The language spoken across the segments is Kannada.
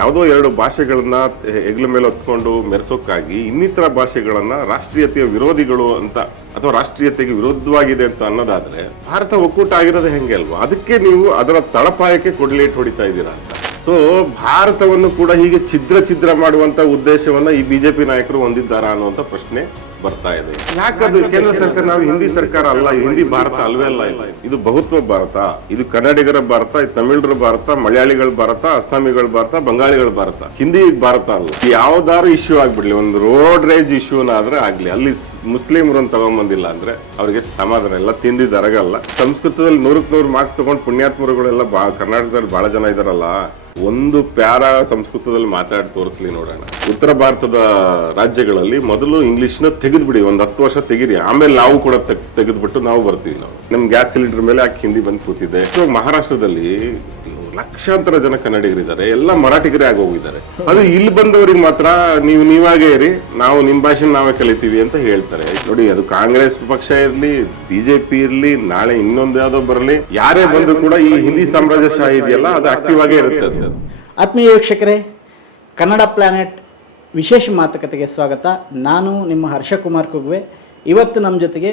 ಯಾವುದೋ ಎರಡು ಭಾಷೆಗಳನ್ನ ಹೆಗ್ಲ ಮೇಲೆ ಹೊತ್ಕೊಂಡು ಮೆರೆಸೋಕ್ಕಾಗಿ ಇನ್ನಿತರ ಭಾಷೆಗಳನ್ನ ರಾಷ್ಟ್ರೀಯತೆಯ ವಿರೋಧಿಗಳು ಅಂತ ಅಥವಾ ರಾಷ್ಟ್ರೀಯತೆಗೆ ವಿರುದ್ಧವಾಗಿದೆ ಅಂತ ಅನ್ನೋದಾದ್ರೆ ಭಾರತ ಒಕ್ಕೂಟ ಆಗಿರೋದೇ ಹೆಂಗೆ ಅಲ್ವಾ? ಅದಕ್ಕೆ ನೀವು ಅದರ ತಳಪಾಯಕ್ಕೆ ಕೊಡ್ಲೇಟ್ ಹೊಡಿತಾ ಇದ್ದೀರಾ ಅಂತ. ಸೊ ಭಾರತವನ್ನು ಕೂಡ ಹೀಗೆ ಛಿದ್ರ ಮಾಡುವಂತ ಉದ್ದೇಶವನ್ನ ಈ ಬಿಜೆಪಿ ನಾಯಕರು ಹೊಂದಿದ್ದಾರಾ ಅನ್ನುವಂತ ಪ್ರಶ್ನೆ ಬರ್ತಾ ಇದೆ. ಯಾಕಂದ್ರೆ ಕೇಂದ್ರ ಸರ್ಕಾರ, ನಾವು ಹಿಂದಿ ಸರ್ಕಾರ ಅಲ್ಲ, ಹಿಂದಿ ಭಾರತ ಅಲ್ವೇ ಅಲ್ಲ. ಇದು ಬಹುತ್ವ ಭಾರತ, ಇದು ಕನ್ನಡಿಗರ ಭಾರತ, ಇದು ತಮಿಳರ ಭಾರತ, ಮಲಯಾಳಿಗಳ ಭಾರತ, ಅಸ್ಸಾಮಿಗಳ ಭಾರತ, ಬಂಗಾಳಿಗಳ ಭಾರತ. ಹಿಂದಿ ಭಾರತ ಅಲ್ಲ. ಯಾವ್ದಾರು ಇಶ್ಯೂ ಆಗ್ಬಿಡ್ಲಿ, ಒಂದು ರೋಡ್ ರೇಜ್ ಇಶ್ಯೂನಾದ್ರೆ ಆಗ್ಲಿ, ಅಲ್ಲಿ ಮುಸ್ಲಿಮರನ್ನ ತಗೊಂಬಂದಿಲ್ಲ ಅಂದ್ರೆ ಅವ್ರಿಗೆ ಸಮಾಧಾನ ಇಲ್ಲ, ತಿಂದಿದ್ದರಗಲ್ಲ. ಸಂಸ್ಕೃತದಲ್ಲಿ 100ಕ್ಕೆ 100 ಮಾರ್ಕ್ಸ್ ತಗೊಂಡು ಪುಣ್ಯಾತ್ಮರುಗಳೆಲ್ಲ ಕರ್ನಾಟಕದಲ್ಲಿ ಬಹಳ ಜನ ಇದಾರಲ್ಲ, ಒಂದು ಪ್ಯಾರ ಸಂಸ್ಕೃತದಲ್ಲಿ ಮಾತಾಡಿ ತೋರಿಸ್ಲಿ ನೋಡೋಣ. ಉತ್ತರ ಭಾರತದ ರಾಜ್ಯಗಳಲ್ಲಿ ಮೊದಲು ಇಂಗ್ಲಿಷ್ನ ತೆಗೆದ್ಬಿಡಿ, ಒಂದು 10 ವರ್ಷ ತೆಗಿರಿ, ಆಮೇಲೆ ನಾವು ಕೂಡ ತೆಗೆದ್ಬಿಟ್ಟು ನಾವು ಬರ್ತೀವಿ. ನಮ್ ಗ್ಯಾಸ್ ಸಿಲಿಂಡರ್ ಮೇಲೆ ಯಾಕೆ ಹಿಂದಿ ಬಂದು ಕೂತಿದೆ. ಸೊ ಮಹಾರಾಷ್ಟ್ರದಲ್ಲಿ ಲಕ್ಷಾಂತರ ಜನ ಕನ್ನಡಿಗರಿದ್ದಾರೆ, ಎಲ್ಲ ಮರಾಠಿಗರೇ ಆಗೋಗಿದ್ದಾರೆ. ಅದು ಇಲ್ಲಿ ಬಂದವರಿಗೆ ಮಾತ್ರ ನೀವಾಗೇ ಇರಿ, ನಾವು ನಿಮ್ ಭಾಷೆ ನಾವೇ ಕಲಿತೀವಿ ಅಂತ ಹೇಳ್ತಾರೆ. ನೋಡಿ, ಅದು ಕಾಂಗ್ರೆಸ್ ಪಕ್ಷ ಇರ್ಲಿ, ಬಿಜೆಪಿ ಇರ್ಲಿ, ನಾಳೆ ಇನ್ನೊಂದು ಯಾವ್ದೋ ಬರಲಿ, ಯಾರೇ ಬಂದ್ರು ಕೂಡ ಈ ಹಿಂದಿ ಸಾಮ್ರಾಜ್ಯಶಾಹಿ ಇದೆಯಲ್ಲ ಅದು ಆಕ್ಟಿವ್ ಆಗೇ ಇರುತ್ತೆ. ಆತ್ಮೀಯ ವೀಕ್ಷಕರೇ, ಕನ್ನಡ ಪ್ಲಾನೆಟ್ ವಿಶೇಷ ಮಾತುಕತೆಗೆ ಸ್ವಾಗತ. ನಾನು ನಿಮ್ಮ ಹರ್ಷಕುಮಾರ್ ಕುಗ್ವೆ. ಇವತ್ತು ನಮ್ಮ ಜೊತೆಗೆ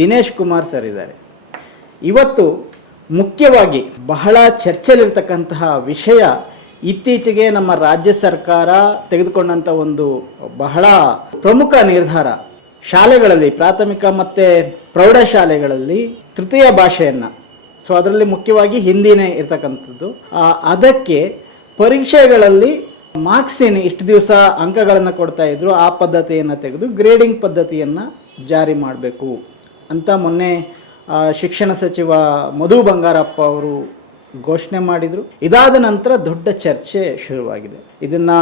ದಿನೇಶ್ ಕುಮಾರ್ ಸರ್ ಇದ್ದಾರೆ. ಇವತ್ತು ಮುಖ್ಯವಾಗಿ ಬಹಳ ಚರ್ಚೆಯಲ್ಲಿರ್ತಕ್ಕಂತಹ ವಿಷಯ, ಇತ್ತೀಚೆಗೆ ನಮ್ಮ ರಾಜ್ಯ ಸರ್ಕಾರ ತೆಗೆದುಕೊಂಡಂಥ ಒಂದು ಬಹಳ ಪ್ರಮುಖ ನಿರ್ಧಾರ. ಶಾಲೆಗಳಲ್ಲಿ, ಪ್ರಾಥಮಿಕ ಮತ್ತು ಪ್ರೌಢಶಾಲೆಗಳಲ್ಲಿ ತೃತೀಯ ಭಾಷೆಯನ್ನು, ಸೊ ಅದರಲ್ಲಿ ಮುಖ್ಯವಾಗಿ ಹಿಂದಿನೇ ಇರ್ತಕ್ಕಂಥದ್ದು, ಅದಕ್ಕೆ ಪರೀಕ್ಷೆಗಳಲ್ಲಿ ಮಾರ್ಕ್ಸ್ ಏನು ಇಷ್ಟು ದಿವಸ ಅಂಕಗಳನ್ನು ಕೊಡ್ತಾ ಇದ್ರು, ಆ ಪದ್ಧತಿಯನ್ನು ತೆಗೆದು ಗ್ರೇಡಿಂಗ್ ಪದ್ಧತಿಯನ್ನು ಜಾರಿ ಮಾಡಬೇಕು ಅಂತ ಮೊನ್ನೆ ಶಿಕ್ಷಣ ಸಚಿವ ಮಧು ಬಂಗಾರಪ್ಪ ಅವರು ಘೋಷಣೆ ಮಾಡಿದರು. ಇದಾದ ನಂತರ ದೊಡ್ಡ ಚರ್ಚೆ ಶುರುವಾಗಿದೆ. ಇದನ್ನು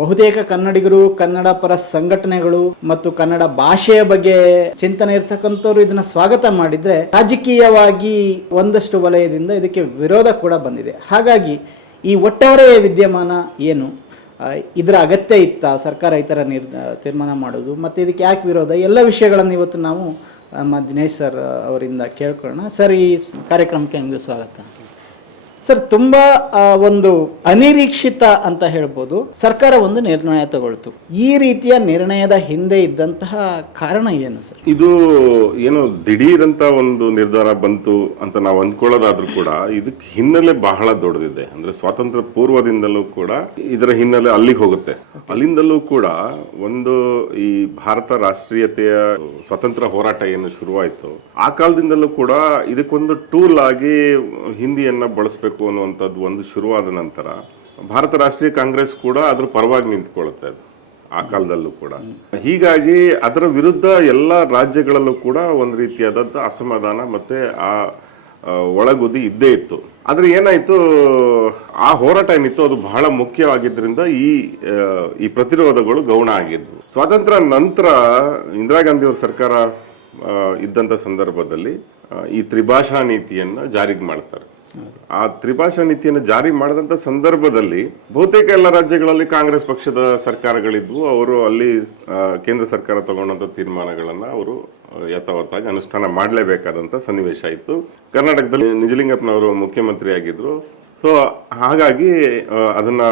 ಬಹುತೇಕ ಕನ್ನಡಿಗರು, ಕನ್ನಡ ಪರ ಸಂಘಟನೆಗಳು ಮತ್ತು ಕನ್ನಡ ಭಾಷೆಯ ಬಗ್ಗೆ ಚಿಂತನೆ ಇರ್ತಕ್ಕಂಥವ್ರು ಇದನ್ನು ಸ್ವಾಗತ ಮಾಡಿದರೆ, ರಾಜಕೀಯವಾಗಿ ಒಂದಷ್ಟು ವಲಯದಿಂದ ಇದಕ್ಕೆ ವಿರೋಧ ಕೂಡ ಬಂದಿದೆ. ಹಾಗಾಗಿ ಈ ಒಟ್ಟಾರೆ ವಿದ್ಯಮಾನ ಏನು, ಇದರ ಅಗತ್ಯ ಇತ್ತಾ ಸರ್ಕಾರ ಈ ಥರ ತೀರ್ಮಾನ ಮಾಡೋದು, ಮತ್ತು ಇದಕ್ಕೆ ಯಾಕೆ ವಿರೋಧ, ಎಲ್ಲ ವಿಷಯಗಳನ್ನು ಇವತ್ತು ನಾವು ನಮ್ಮ ದಿನೇಶ್ ಸರ್ ಅವರಿಂದ ಕೇಳ್ಕೊಳ್ಳೋಣ. ಸರ್, ಈ ಕಾರ್ಯಕ್ರಮಕ್ಕೆ ನಿಮಗೆ ಸ್ವಾಗತ. ಸರ್, ತುಂಬ ಒಂದು ಅನಿರೀಕ್ಷಿತ ಅಂತ ಹೇಳ್ಬೋದು, ಸರ್ಕಾರ ಒಂದು ನಿರ್ಣಯ ತಗೊಳ್ತು. ಈ ರೀತಿಯ ನಿರ್ಣಯದ ಹಿಂದೆ ಇದ್ದಂತಹ ಕಾರಣ ಏನು ಸರ್? ಇದು ಏನು ದಿಢೀರಂತ ಒಂದು ನಿರ್ಧಾರ ಬಂತು ಅಂತ ನಾವು ಅಂದ್ಕೊಳ್ಳೋದಾದ್ರೂ ಕೂಡ ಇದಕ್ಕೆ ಹಿನ್ನೆಲೆ ಬಹಳ ದೊಡ್ಡದಿದೆ. ಅಂದ್ರೆ ಸ್ವಾತಂತ್ರ್ಯ ಪೂರ್ವದಿಂದಲೂ ಕೂಡ ಇದರ ಹಿನ್ನೆಲೆ ಅಲ್ಲಿಗೆ ಹೋಗುತ್ತೆ. ಅಲ್ಲಿಂದಲೂ ಕೂಡ ಒಂದು ಈ ಭಾರತ ರಾಷ್ಟ್ರೀಯತೆಯ ಸ್ವಾತಂತ್ರ್ಯ ಹೋರಾಟ ಏನು ಶುರುವಾಯಿತು, ಆ ಕಾಲದಿಂದಲೂ ಕೂಡ ಇದಕ್ಕೊಂದು ಟೂಲ್ ಆಗಿ ಹಿಂದಿಯನ್ನ ಬಳಸಬೇಕು ಅನ್ನುವಂಥದ್ದು ಒಂದು ಶುರುವಾದ ನಂತರ ಭಾರತ ರಾಷ್ಟ್ರೀಯ ಕಾಂಗ್ರೆಸ್ ಕೂಡ ಅದ್ರ ಪರವಾಗಿ ನಿಂತ್ಕೊಳ್ಳುತ್ತೆ ಆ ಕಾಲದಲ್ಲೂ ಕೂಡ. ಹೀಗಾಗಿ ಅದರ ವಿರುದ್ಧ ಎಲ್ಲ ರಾಜ್ಯಗಳಲ್ಲೂ ಕೂಡ ಒಂದು ರೀತಿಯಾದಂಥ ಅಸಮಾಧಾನ ಮತ್ತೆ ಆ ಒಳಗುದಿ ಇದ್ದೇ ಇತ್ತು. ಆದ್ರೆ ಏನಾಯ್ತು, ಆ ಹೋರಾಟ ಏನಿತ್ತು ಅದು ಬಹಳ ಮುಖ್ಯವಾಗಿದ್ದರಿಂದ ಈ ಪ್ರತಿರೋಧಗಳು ಗೌಣ ಆಗಿದ್ವು. ಸ್ವಾತಂತ್ರ್ಯ ನಂತರ ಇಂದಿರಾ ಗಾಂಧಿ ಅವರ ಸರ್ಕಾರ ಇದ್ದಂಥ ಸಂದರ್ಭದಲ್ಲಿ ಈ ತ್ರಿಭಾಷಾ ನೀತಿಯನ್ನ ಜಾರಿಗೆ ಮಾಡ್ತಾರೆ. ಆ ತ್ರಿಭಾಷಾ ನೀತಿಯನ್ನು ಜಾರಿ ಮಾಡಿದಂತ ಸಂದರ್ಭದಲ್ಲಿ ಬಹುತೇಕ ಎಲ್ಲ ರಾಜ್ಯಗಳಲ್ಲಿ ಕಾಂಗ್ರೆಸ್ ಪಕ್ಷದ ಸರ್ಕಾರಗಳಿದ್ವು. ಅವರು ಅಲ್ಲಿ ಕೇಂದ್ರ ಸರ್ಕಾರ ತಗೊಂಡಂತ ತೀರ್ಮಾನಗಳನ್ನ ಅವರು ಯಥಾವತ್ತಾಗಿ ಅನುಷ್ಠಾನ ಮಾಡಲೇಬೇಕಾದಂತ ಸನ್ನಿವೇಶ ಇತ್ತು. ಕರ್ನಾಟಕದಲ್ಲಿ ನಿಜಲಿಂಗಪ್ಪನವರು ಮುಖ್ಯಮಂತ್ರಿ ಆಗಿದ್ರು. ಸೊ ಹಾಗಾಗಿ ಅದನ್ನ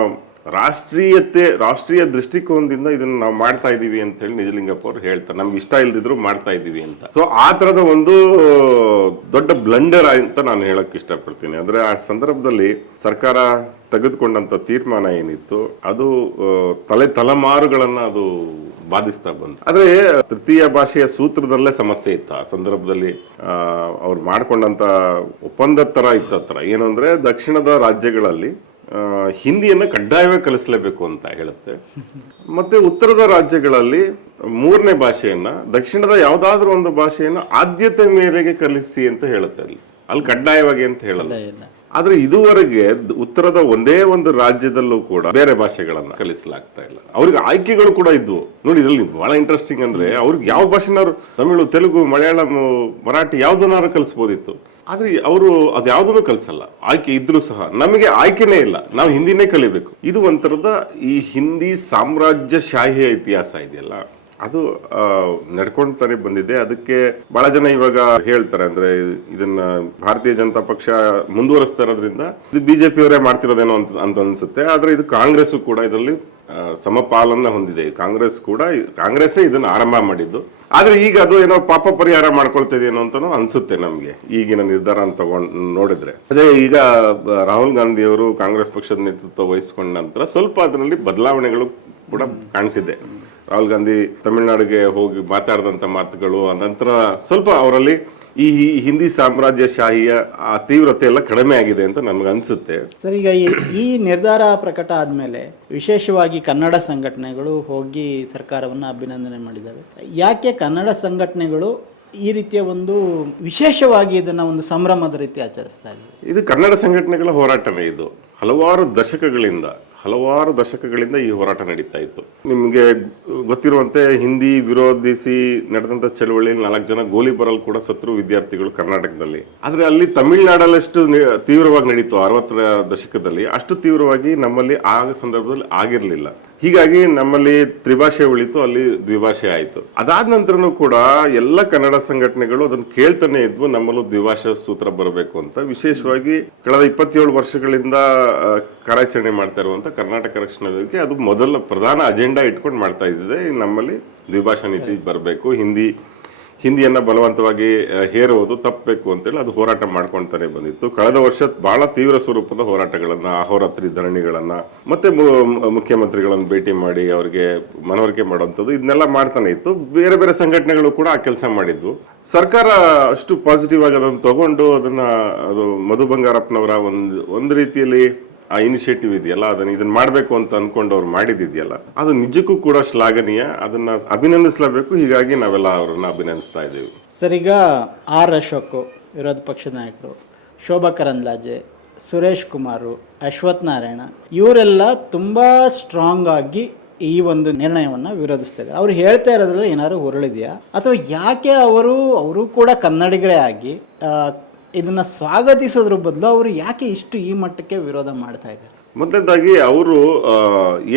ರಾಷ್ಟ್ರೀಯ ದೃಷ್ಟಿಕೋನದಿಂದ ಇದನ್ನ ನಾವು ಮಾಡ್ತಾ ಇದೀವಿ ಅಂತ ಹೇಳಿ ನಿಜಲಿಂಗಪ್ಪ ಅವ್ರು ಹೇಳ್ತಾರೆ. ನಮ್ಗೆ ಇಷ್ಟ ಇಲ್ದಿದ್ರು ಮಾಡ್ತಾ ಇದೀವಿ ಅಂತ. ಸೊ ಆ ತರದ ಒಂದು ದೊಡ್ಡ ಬ್ಲಂಡರ್ ಅಂತ ನಾನು ಹೇಳಕ್ ಇಷ್ಟಪಡ್ತೀನಿ. ಅಂದ್ರೆ ಆ ಸಂದರ್ಭದಲ್ಲಿ ಸರ್ಕಾರ ತೆಗೆದುಕೊಂಡಂತ ತೀರ್ಮಾನ ಏನಿತ್ತು ಅದು ತಲೆಮಾರುಗಳನ್ನ ಅದು ಬಾಧಿಸ್ತಾ ಬಂತು. ಆದ್ರೆ ತೃತೀಯ ಭಾಷೆಯ ಸೂತ್ರದಲ್ಲೇ ಸಮಸ್ಯೆ ಇತ್ತು. ಆ ಸಂದರ್ಭದಲ್ಲಿ ಅವ್ರು ಮಾಡ್ಕೊಂಡಂತ ಒಪ್ಪಂದದ ತರ ಇತ್ತು. ಹತ್ರ ಏನು ಅಂದ್ರೆ ದಕ್ಷಿಣದ ರಾಜ್ಯಗಳಲ್ಲಿ ಹಿಂದಿಯನ್ನ ಕಡ್ಡಾಯವಾಗಿ ಕಲಿಸಲೇಬೇಕು ಅಂತ ಹೇಳುತ್ತೆ. ಮತ್ತೆ ಉತ್ತರದ ರಾಜ್ಯಗಳಲ್ಲಿ 3ನೇ ಭಾಷೆಯನ್ನ, ದಕ್ಷಿಣದ ಯಾವ್ದಾದ್ರು ಒಂದು ಭಾಷೆಯನ್ನ ಆದ್ಯತೆ ಮೇರೆಗೆ ಕಲಿಸಿ ಅಂತ ಹೇಳುತ್ತೆ. ಅಲ್ಲಿ ಕಡ್ಡಾಯವಾಗಿ ಅಂತ ಹೇಳಲ್ಲ. ಆದ್ರೆ ಇದುವರೆಗೆ ಉತ್ತರದ ಒಂದೇ ಒಂದು ರಾಜ್ಯದಲ್ಲೂ ಕೂಡ ಬೇರೆ ಭಾಷೆಗಳನ್ನ ಕಲಿಸಲಾಗ್ತಾ ಇಲ್ಲ. ಅವ್ರಿಗೆ ಆಯ್ಕೆಗಳು ಕೂಡ ಇದ್ವು. ನೋಡಿ, ಇದ್ರಲ್ಲಿ ಬಹಳ ಇಂಟ್ರೆಸ್ಟಿಂಗ್ ಅಂದ್ರೆ ಅವ್ರಿಗೆ ಯಾವ ಭಾಷೆನಾರು, ತಮಿಳು, ತೆಲುಗು, ಮಲಯಾಳಂ, ಮರಾಠಿ ಯಾವ್ದನ್ನಾರು ಕಲಿಸಬಹುದಿತ್ತು. ಆದ್ರೆ ಅವರು ಅದು ಯಾವುದನ್ನು ಕಲಿಸಲ್ಲ. ಆಯ್ಕೆ ಇದ್ರೂ ಸಹ ನಮಗೆ ಆಯ್ಕೆನೇ ಇಲ್ಲ, ನಾವು ಹಿಂದಿನೇ ಕಲಿಬೇಕು. ಇದು ಒಂಥರದ ಈ ಹಿಂದಿ ಸಾಮ್ರಾಜ್ಯಶಾಹಿಯ ಇತಿಹಾಸ ಇದೆಯಲ್ಲ, ಅದು ನಡ್ಕೊಂಡ್ತಾನೆ ಬಂದಿದೆ. ಅದಕ್ಕೆ ಬಹಳ ಜನ ಇವಾಗ ಹೇಳ್ತಾರೆ, ಅಂದ್ರೆ ಇದನ್ನ ಭಾರತೀಯ ಜನತಾ ಪಕ್ಷ ಮುಂದುವರಿಸ್ತಾ ಇರೋದ್ರಿಂದ ಇದು ಬಿಜೆಪಿ ಅವರೇ ಮಾಡ್ತಿರೋದೇನೋ ಅಂತ ಅನ್ಸುತ್ತೆ. ಆದ್ರೆ ಇದು ಕಾಂಗ್ರೆಸ್ ಕೂಡ ಇದರಲ್ಲಿ ಸಮಪಾಲನ್ನ ಹೊಂದಿದೆ. ಕಾಂಗ್ರೆಸ್ಸೇ ಇದನ್ನ ಆರಂಭ ಮಾಡಿದ್ದು. ಆದ್ರೆ ಈಗ ಅದು ಏನೋ ಪಾಪ ಪರಿಹಾರ ಮಾಡ್ಕೊಳ್ತಾ ಇದೆಯೇನೋ ಅಂತಾನು ಅನ್ಸುತ್ತೆ ನಮ್ಗೆ, ಈಗಿನ ನಿರ್ಧಾರ ಅಂತ ನೋಡಿದ್ರೆ. ಅದೇ ಈಗ ರಾಹುಲ್ ಗಾಂಧಿ ಅವರು ಕಾಂಗ್ರೆಸ್ ಪಕ್ಷದ ನೇತೃತ್ವ ವಹಿಸಿಕೊಂಡ ನಂತರ ಸ್ವಲ್ಪ ಅದರಲ್ಲಿ ಬದಲಾವಣೆಗಳು ಕೂಡ ಕಾಣಿಸಿದೆ. ರಾಹುಲ್ ಗಾಂಧಿ ತಮಿಳುನಾಡಿಗೆ ಹೋಗಿ ಮಾತಾಡಿದಂತ ಮಾತುಗಳು, ನಂತರ ಸ್ವಲ್ಪ ಅವರಲ್ಲಿ ಈ ಹಿಂದಿ ಸಾಮ್ರಾಜ್ಯಶಾಹಿಯ ಆ ತೀವ್ರತೆ ಎಲ್ಲ ಕಡಿಮೆ ಆಗಿದೆ ಅಂತ ನನ್ಗೆ ಅನ್ಸುತ್ತೆ. ಸರ್, ಈಗ ಈ ನಿರ್ಧಾರ ಪ್ರಕಟ ಆದಮೇಲೆ ವಿಶೇಷವಾಗಿ ಕನ್ನಡ ಸಂಘಟನೆಗಳು ಹೋಗಿ ಸರ್ಕಾರವನ್ನು ಅಭಿನಂದನೆ ಮಾಡಿದ್ದಾವೆ. ಯಾಕೆ ಕನ್ನಡ ಸಂಘಟನೆಗಳು ಈ ರೀತಿಯ ಒಂದು ವಿಶೇಷವಾಗಿ ಇದನ್ನ ಒಂದು ಸಂಭ್ರಮದ ರೀತಿ ಆಚರಿಸ್ತಾ ಇದ್ದೀವಿ? ಇದು ಕನ್ನಡ ಸಂಘಟನೆಗಳ ಹೋರಾಟವೇ. ಇದು ಹಲವಾರು ದಶಕಗಳಿಂದ ಈ ಹೋರಾಟ ನಡೀತಾ ಇತ್ತು. ನಿಮ್ಗೆ ಗೊತ್ತಿರುವಂತೆ ಹಿಂದಿ ವಿರೋಧಿಸಿ ನಡೆದಂತ ಚಳವಳಿಯಲ್ಲಿ 4 ಜನ ಗೋಲಿಬಾರಲ್ಲಿ ಕೂಡ ಸತ್ರು ವಿದ್ಯಾರ್ಥಿಗಳು ಕರ್ನಾಟಕದಲ್ಲಿ. ಆದ್ರೆ ಅಲ್ಲಿ ತಮಿಳುನಾಡಲ್ಲಷ್ಟು ತೀವ್ರವಾಗಿ ನಡೀತು 60ರ ದಶಕದಲ್ಲಿ, ಅಷ್ಟು ತೀವ್ರವಾಗಿ ನಮ್ಮಲ್ಲಿ ಆ ಸಂದರ್ಭದಲ್ಲಿ ಆಗಿರ್ಲಿಲ್ಲ. ಹೀಗಾಗಿ ನಮ್ಮಲ್ಲಿ ತ್ರಿಭಾಷೆ ಉಳಿತು, ಅಲ್ಲಿ ದ್ವಿಭಾಷೆ ಆಯಿತು. ಅದಾದ ನಂತರನೂ ಕೂಡ ಎಲ್ಲ ಕನ್ನಡ ಸಂಘಟನೆಗಳು ಅದನ್ನು ಕೇಳ್ತಾನೆ ಇದ್ವು, ನಮ್ಮಲ್ಲೂ ದ್ವಿಭಾಷಾ ಸೂತ್ರ ಬರಬೇಕು ಅಂತ. ವಿಶೇಷವಾಗಿ ಕಳೆದ 27 ವರ್ಷಗಳಿಂದ ಕಾರ್ಯಾಚರಣೆ ಮಾಡ್ತಾ ಇರುವಂತ ಕರ್ನಾಟಕ ರಕ್ಷಣಾ ವೇದಿಕೆ ಅದು ಮೊದಲ ಪ್ರಧಾನ ಅಜೆಂಡಾ ಇಟ್ಕೊಂಡು ಮಾಡ್ತಾ ಇದ್ದಿದೆ, ನಮ್ಮಲ್ಲಿ ದ್ವಿಭಾಷಾ ನೀತಿ ಬರಬೇಕು, ಹಿಂದಿಯನ್ನ ಬಲವಂತವಾಗಿ ಹೇರುವುದು ತಪ್ಪಬೇಕು ಅಂತೇಳಿ ಅದು ಹೋರಾಟ ಮಾಡ್ಕೊಂತಾನೆ ಬಂದಿತ್ತು. ಕಳೆದ ವರ್ಷ ಬಹಳ ತೀವ್ರ ಸ್ವರೂಪದ ಹೋರಾಟಗಳನ್ನ, ಅಹೋರಾತ್ರಿ ಧರಣಿಗಳನ್ನ, ಮತ್ತೆ ಮುಖ್ಯಮಂತ್ರಿಗಳನ್ನು ಭೇಟಿ ಮಾಡಿ ಅವರಿಗೆ ಮನವರಿಕೆ ಮಾಡುವಂಥದ್ದು, ಇದನ್ನೆಲ್ಲ ಮಾಡ್ತಾನೆ ಇತ್ತು. ಬೇರೆ ಬೇರೆ ಸಂಘಟನೆಗಳು ಕೂಡ ಆ ಕೆಲಸ ಮಾಡಿದ್ವು. ಸರ್ಕಾರ ಅಷ್ಟು ಪಾಸಿಟಿವ್ ಆಗಿ ಅದನ್ನು ತಗೊಂಡು ಅದು ಮಧು ಬಂಗಾರಪ್ಪನವರ ಒಂದು ರೀತಿಯಲ್ಲಿ ಆ ಇನಿಷಿಯೇಟಿವ್ ಇದೆಯಲ್ಲ, ಇದನ್ನ ಮಾಡಬೇಕು ಅಂತ ಅನ್ಕೊಂಡು ಅವ್ರು ಮಾಡಿದಿದೆಯಲ್ಲ, ಅದು ನಿಜಕ್ಕೂ ಕೂಡ ಶ್ಲಾಘನೀಯ. ಅದನ್ನ ಅಭಿನಂದಿಸಲೇಬೇಕು. ಹೀಗಾಗಿ ನಾವೆಲ್ಲ ಅವರನ್ನ ಅಭಿನಂದಿಸ್ತಾ ಇದ್ದೀವಿ. ಸರ್, ಈಗ ಆರ್ ಅಶೋಕ್ ವಿರೋಧ ಪಕ್ಷದ ನಾಯಕರು, ಶೋಭಾ ಕರಂದ್ಲಾಜೆ, ಸುರೇಶ್ ಕುಮಾರ್, ಅಶ್ವಥ್ ನಾರಾಯಣ ಇವರೆಲ್ಲ ತುಂಬಾ ಸ್ಟ್ರಾಂಗ್ ಆಗಿ ಈ ಒಂದು ನಿರ್ಣಯವನ್ನು ವಿರೋಧಿಸ್ತಾ ಇದ್ದಾರೆ. ಅವ್ರು ಹೇಳ್ತಾ ಇರೋದ್ರಲ್ಲಿ ಏನಾದ್ರು ಹೊರಳಿದೆಯಾ, ಅಥವಾ ಯಾಕೆ ಅವರು ಕೂಡ ಕನ್ನಡಿಗರೇ ಆಗಿ ಇದನ್ನ ಸ್ವಾಗತಿಸೋದ್ರ ಬದಲು ಅವರು ಯಾಕೆ ಇಷ್ಟು ಈ ಮಟ್ಟಕ್ಕೆ ವಿರೋಧ ಮಾಡ್ತಾ ಇದ್ದಾರೆ? ಮೊದಲನೇದಾಗಿ ಅವರು